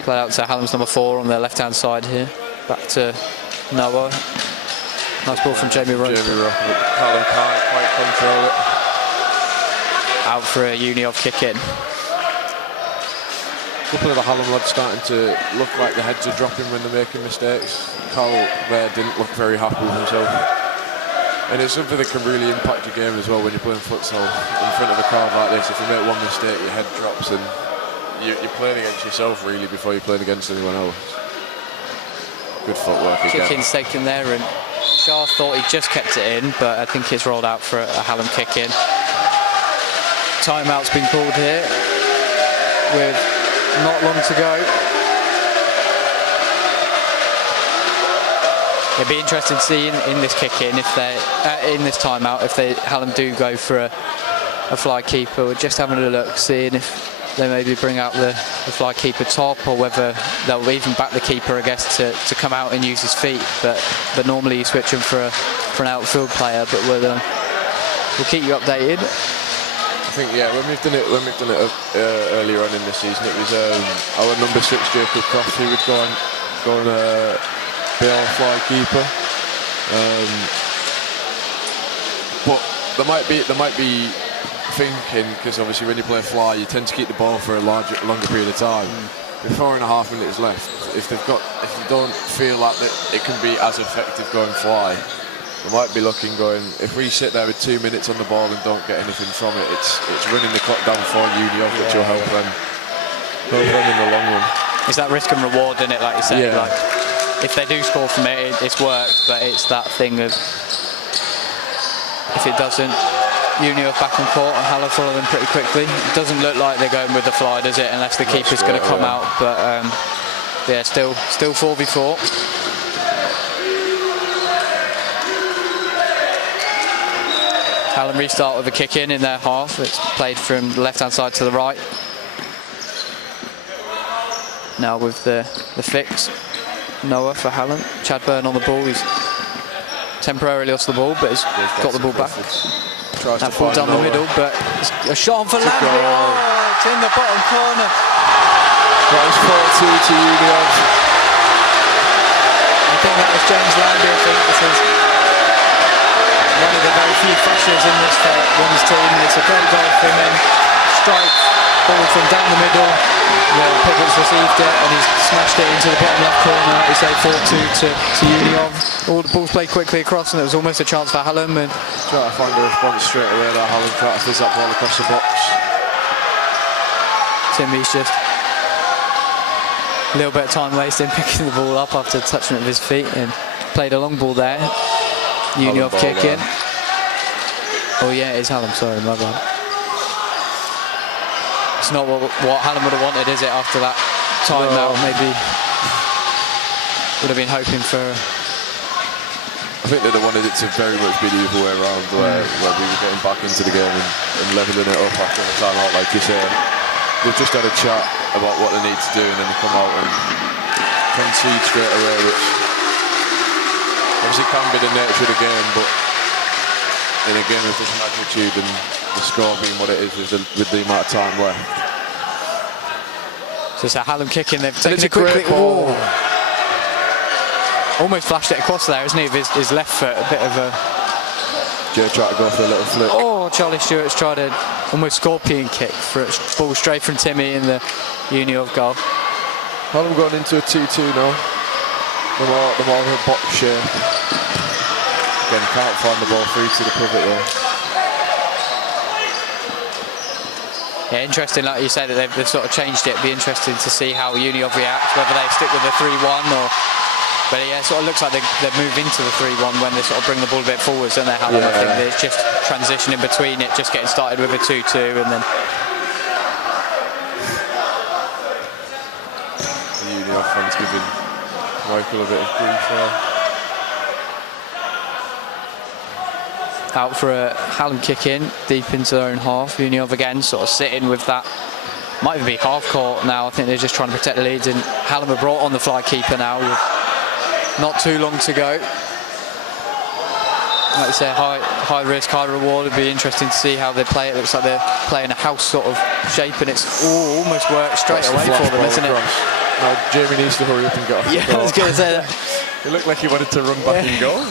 Play out to Hallam's number 4 on their left-hand side here. Back to Noah. Nice ball from Jamie Rowe. Hallam can't quite control it. Out for a Uniov kick in. A couple of the Hallam lads starting to look like the heads are dropping when they're making mistakes. Carl there didn't look very happy with himself. And it's something that can really impact your game as well when you're playing futsal in front of a crowd like this. If you make one mistake, your head drops, and you're playing against yourself really before you're playing against anyone else. Good footwork again. Kick-in's taken there, and Shah thought he just kept it in, but I think it's rolled out for a Hallam kick-in. Timeout's been called here with not long to go. It'd be interesting to see in this kick-in if they in this timeout if Hallam do go for a fly keeper. We're just having a look, seeing if they maybe bring out the fly keeper top, or whether they'll even back the keeper, I guess, to come out and use his feet. But normally you switch him for an outfield player. But we'll keep you updated. I think when we've done it earlier on in the season, it was our number 6 Jacob Croft who would go and be our fly keeper. But there might be thinking, because obviously when you play fly you tend to keep the ball for a longer period of time. With 4.5 minutes left, if you don't feel like it can be as effective going fly, they might be looking going, if we sit there with 2 minutes on the ball and don't get anything from it, it's running the clock down for Uniov, which will help them in the long run. It's that risk and reward in it, like you say. Yeah. Like, if they do score from it, it's worked, but it's that thing of if it doesn't, Uniov back on court and Hallam follow them pretty quickly. It doesn't look like they're going with the fly, does it? Unless the keeper's going to come out, but yeah, still 4v4. Hallam restart with a kick in their half. It's played from the left-hand side to the right. Now with the fix. Noah for Hallam. Chad Byrne on the ball. He's temporarily lost the ball, but he's got the ball back. That ball down the middle, but it's a shot on for Lambie. Oh, it's in the bottom corner. That was 4-2 to Uniov. I think that was James Lambie. I think this is one of the very few freshers in this women's team. It's a great goal from him. Strike ball from down the middle. Pivot's received it and he's smashed it into the bottom left corner. We say 4-2 to Uniov. All the balls played quickly across, and it was almost a chance for Hallam. And try to find a response straight away there. Hallam try to fizz that ball across the box. Timmy's just a little bit of time wasting picking the ball up after touching it with his feet, and played a long ball there. Uniov kick in. Oh yeah, it is Hallam, sorry, my bad. It's not what Hallam would have wanted, is it, after that timeout? Maybe would have been hoping for I think that they wanted it to very much be the other way around, where we were getting back into the game and levelling it up after the time out, like you say. They've just had a chat about what they need to do, and then they come out and concede straight away, which obviously can be the nature of the game, but in a game of this magnitude and the score being what it is with the amount of time left. So it's a Hallam kicking, they've taken It's it quickly. ball. Almost flashed it across there, isn't he, with his left foot, a bit of a... Joe tried to go for a little flick. Oh, Charlie Stewart's tried a almost scorpion kick for it. Ball straight from Timmy in the Uniov goal. Hallam going into a 2-2 now. The more of a box shape. Again, can't find the ball through to the pivot though. Yeah, interesting, like you said, that they've sort of changed it. It'd be interesting to see how Uniov reacts, whether they stick with the 3-1 or... But yeah, it sort of looks like they move into the 3-1 when they sort of bring the ball a bit forwards, don't they, Hallam? I think that it's just transition in between it, just getting started with a 2-2 and then... The Uniov fans giving Michael a bit of grief there. Out for a Hallam kick in, deep into their own half. Uniov again sort of sitting with that. Might even be half court now. I think they're just trying to protect the leads, and Hallam have brought on the fly keeper now. Not too long to go. Like you say, high risk, high reward. It'd be interesting to see how they play. It looks like they're playing a house sort of shape, and it's almost worked straight away for them, isn't it? Now Jamie needs to hurry up and get off the I was going to say that. It looked like he wanted to run back and go.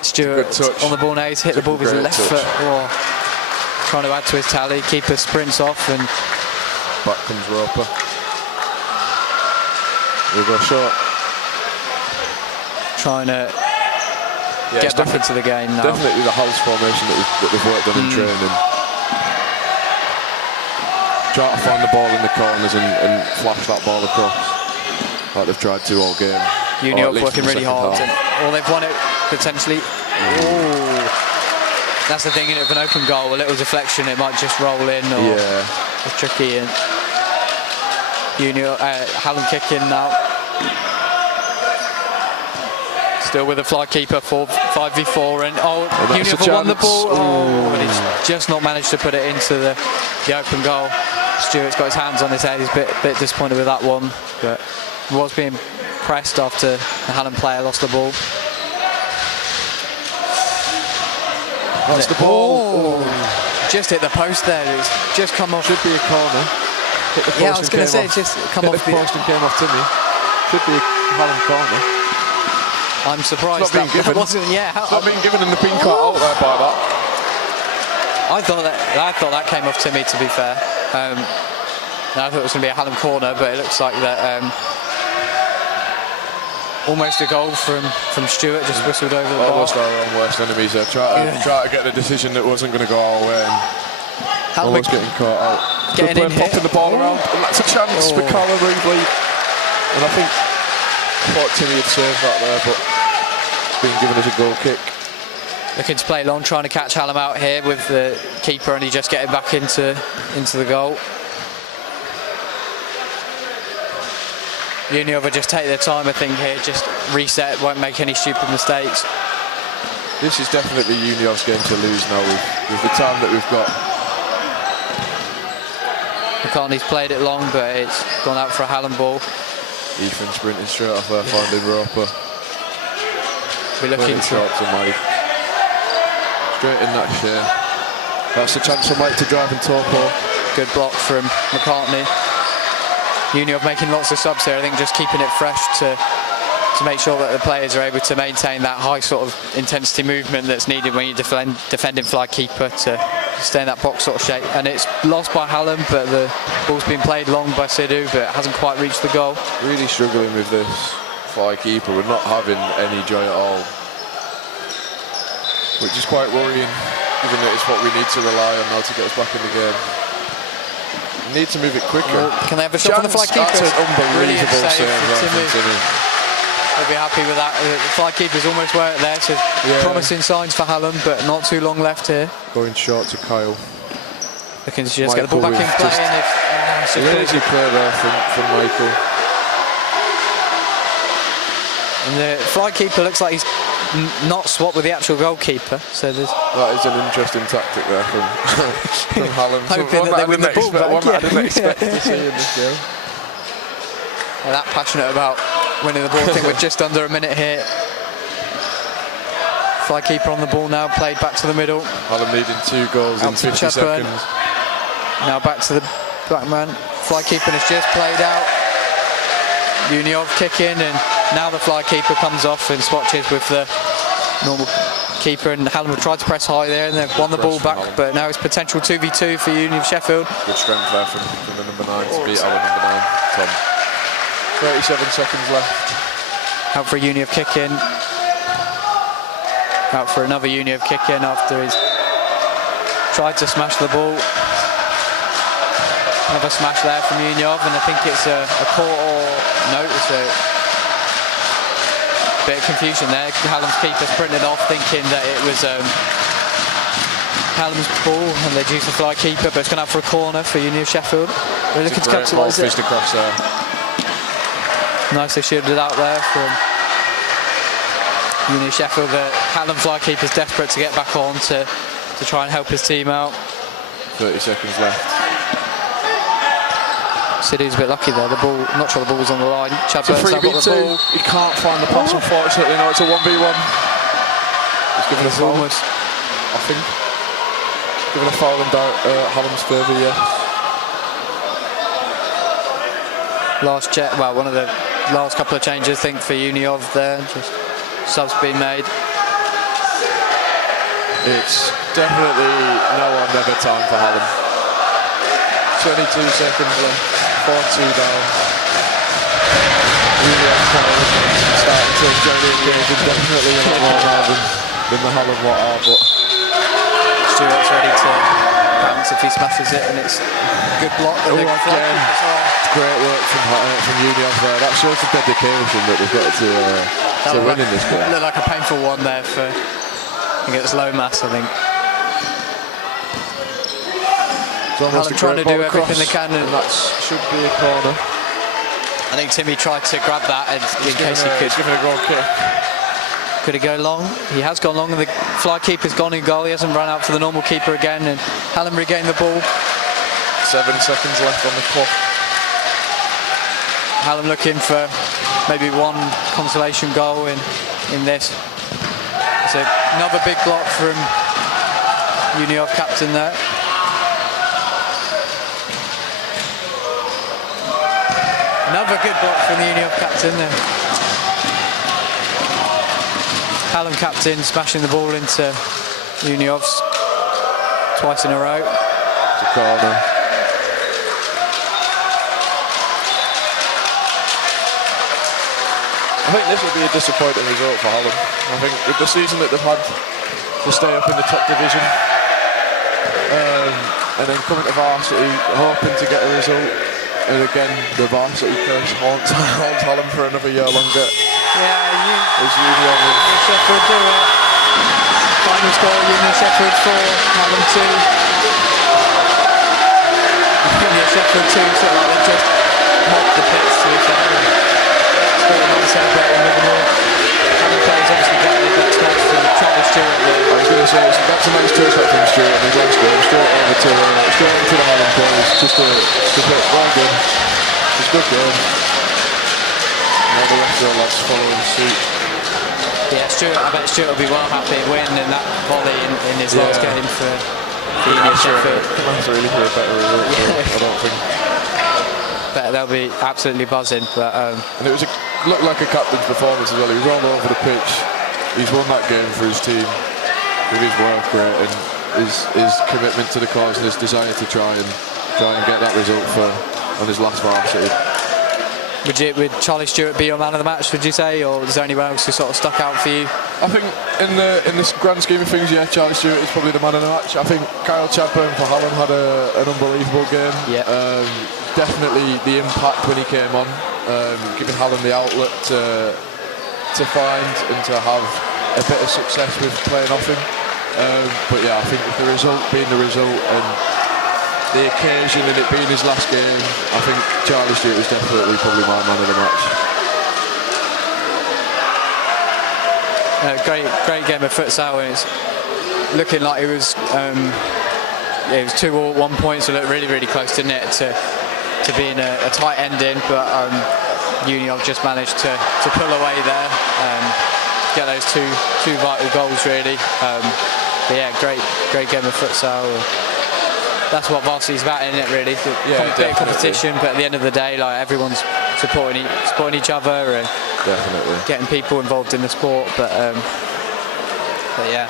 Stewart on the ball now. He's hit the ball with his left foot. Oh, trying to add to his tally. Keeper sprints off and back comes Roper. We'll go short. Trying to get back into the game now. Definitely the house formation that they've worked on in training. Try to find the ball in the corners and flash that ball across, like they've tried to all game. Uniov working really hard, or they've won it potentially. Oh, that's the thing, of an open goal, a little deflection, it might just roll in, or it's tricky. And Hallam kicking now. Still with a fly keeper for 5v4, and Uniov have won the ball. But he's just not managed to put it into the open goal. Stewart's got his hands on his head. He's a bit disappointed with that one, but he was being pressed after the Hallam player lost the ball. That's the ball. Just hit the post there. It's just come off. Should be a corner. Hit the post. Yeah, I was going to say, just come off the post and came off Timmy. Should be a Hallam corner. I'm surprised that wasn't. Yeah, it's not being given, and the pin caught out there by that. I thought that came off Timmy, to be fair. I thought it was going to be a Hallam corner, but it looks like that. Almost a goal from Stewart, just whistled over the bar. Almost our own worst enemies there. Try to get the decision that wasn't going to go our way. Almost getting caught out. Good play, popping the ball around, and that's a chance for Callum Reedley. And I think Timmy had saved that there, but being given as a goal kick. Looking to play long, trying to catch Hallam out here with the keeper only just getting back into the goal. Uniov will just take their time, I think, here, just reset, won't make any stupid mistakes. This is definitely Uniov's game to lose now with the time that we've got. McCartney's played it long, but it's gone out for a Hallam ball. Ethan sprinting straight off there, finding Roper. We're looking short to Mike. Straight in that share. That's the chance for Mike to drive and Topo. Good block from McCartney. Uniov making lots of subs here, I think, just keeping it fresh to make sure that the players are able to maintain that high sort of intensity movement that's needed when you're defending fly keeper to stay in that box sort of shape. And it's lost by Hallam, but the ball's been played long by Sidhu, but it hasn't quite reached the goal. Really struggling with this fly keeper. We're not having any joy at all, which is quite worrying, given that it's what we need to rely on now to get us back in the game. Need to move it quicker. Can they have a shot from the fly keeper? That's an unbelievable save from Timmy. They'll be happy with that. The fly keeper's almost worked there, so promising signs for Hallam, but not too long left here. Going short to Kyle. Looking to just get the ball back in play. Lazy play there from Michael. And the fly keeper looks like he's not swap with the actual goalkeeper. So there's That is an interesting tactic there from from Hallam. Hoping that they win the ball back. One that I didn't expect to see in this game. they're that passionate about winning the ball. I think we're just under a minute here. Fly keeper on the ball now, played back to the middle. Hallam needing 2 goals in 50 Shepard. seconds. Now back to the back man. Fly keeper has just played out. Uniov kicking, and now the fly keeper comes off and swatches with the normal keeper, and Hallam have tried to press high there and they've won the ball back, but now it's potential 2v2 for Union of Sheffield. Good strength there from the number 9 to beat our number 9, Tom. 37 seconds left. Out for a Union of kick-in. Out for another Union of kick-in after he's tried to smash the ball. Another smash there from Union, and I think it's a caught or no, it's a bit of confusion there. Hallam's keeper sprinted off thinking that it was Hallam's ball and they'd use the fly keeper, but it's gone out for a corner for Union of Sheffield. They're looking to capitalise it. Across there. Nicely shielded out there from Union of Sheffield. The Hallam fly keeper's desperate to get back on to try and help his team out. 30 seconds left. Sidhu's a bit lucky there. The ball, I'm not sure the ball was on the line. Chad Burns got the ball. He can't find the pass, unfortunately. No, it's a 1v1. He's given a foul. Almost. I think. Given a foul in Hallam's favour, yeah. Last check. Well, one of the last couple of changes, I think, for Uniov there. Just subs being made. It's definitely now or never time for Hallam. 22 seconds left. 4-2 down. Union starting to enjoy the occasion. Definitely a lot more now than the Hallam what are, but Stewart's ready to bounce if he smashes it, and it's a good block. again, great work from Union there. That shows the dedication that they've got to win in this game. Looked like a painful one there for, I think it was Lomas, I think. Hallam trying to do everything they can, and that should be a corner. I think Timmy tried to grab that and in case he could. Give it a goal kick. Could he go long? He has gone long, and the fly keeper's gone in goal. He hasn't run out for the normal keeper again, and Hallam regained the ball. 7 seconds left on the clock. Hallam looking for maybe one consolation goal in this. It's another big block from Union captain there. Another good block from the Union captain there. Hallam captain smashing the ball into Union's twice in a row. It's a corner. I think this will be a disappointing result for Hallam. I think with the season that they've had to stay up in the top division, and then coming to Varsity, hoping to get a result. And again, the Varsity curse haunts Hallam for another year longer. Yeah, as Union Sheffield do it. Final score, Union Sheffield 4, Hallam 2. Union Sheffield 2, sort of like they just mobbed the pits to each other. Scoring on celebrating with them all. Hallam players obviously gutted. That's nice from Charlie Stewart there. I was going to say, that's a nice touch from Stewart in his last game. Straight over to the Hallam players, just to put well done. It's a good game. Now the rest of the lads following suit. Yeah, I bet Stewart will be well happy winning that volley in his last game for Union Sheffield. That's really a better result, I don't think. But they'll be absolutely buzzing. But and it looked like a captain's performance as well. He was all over the pitch. He's won that game for his team with his work rate and his commitment to the cause and his desire to try and get that result on his last Varsity. Would Charlie Stewart be your man of the match, would you say, or is there anyone else who sort of stuck out for you? I think in this grand scheme of things, yeah, Charlie Stewart is probably the man of the match. I think Kyle Chadburn for Hallam had an unbelievable game. Yeah. Definitely the impact when he came on, giving Hallam the outlet to find and to have a bit of success with playing off him. But yeah, I think with the result being the result and the occasion and it being his last game, I think Charlie Stewart is definitely probably my man of the match. great game of futsal, and it's looking like it was 2-2 at one point, so it looked really close, didn't it, to being a tight ending, but Union just managed to pull away there, get those two vital goals really. But yeah, great game of futsal. That's what Varsity's about, isn't it, really? Yeah, bit of competition, but at the end of the day, like, everyone's supporting each other and Definitely. getting people involved in the sport. But yeah.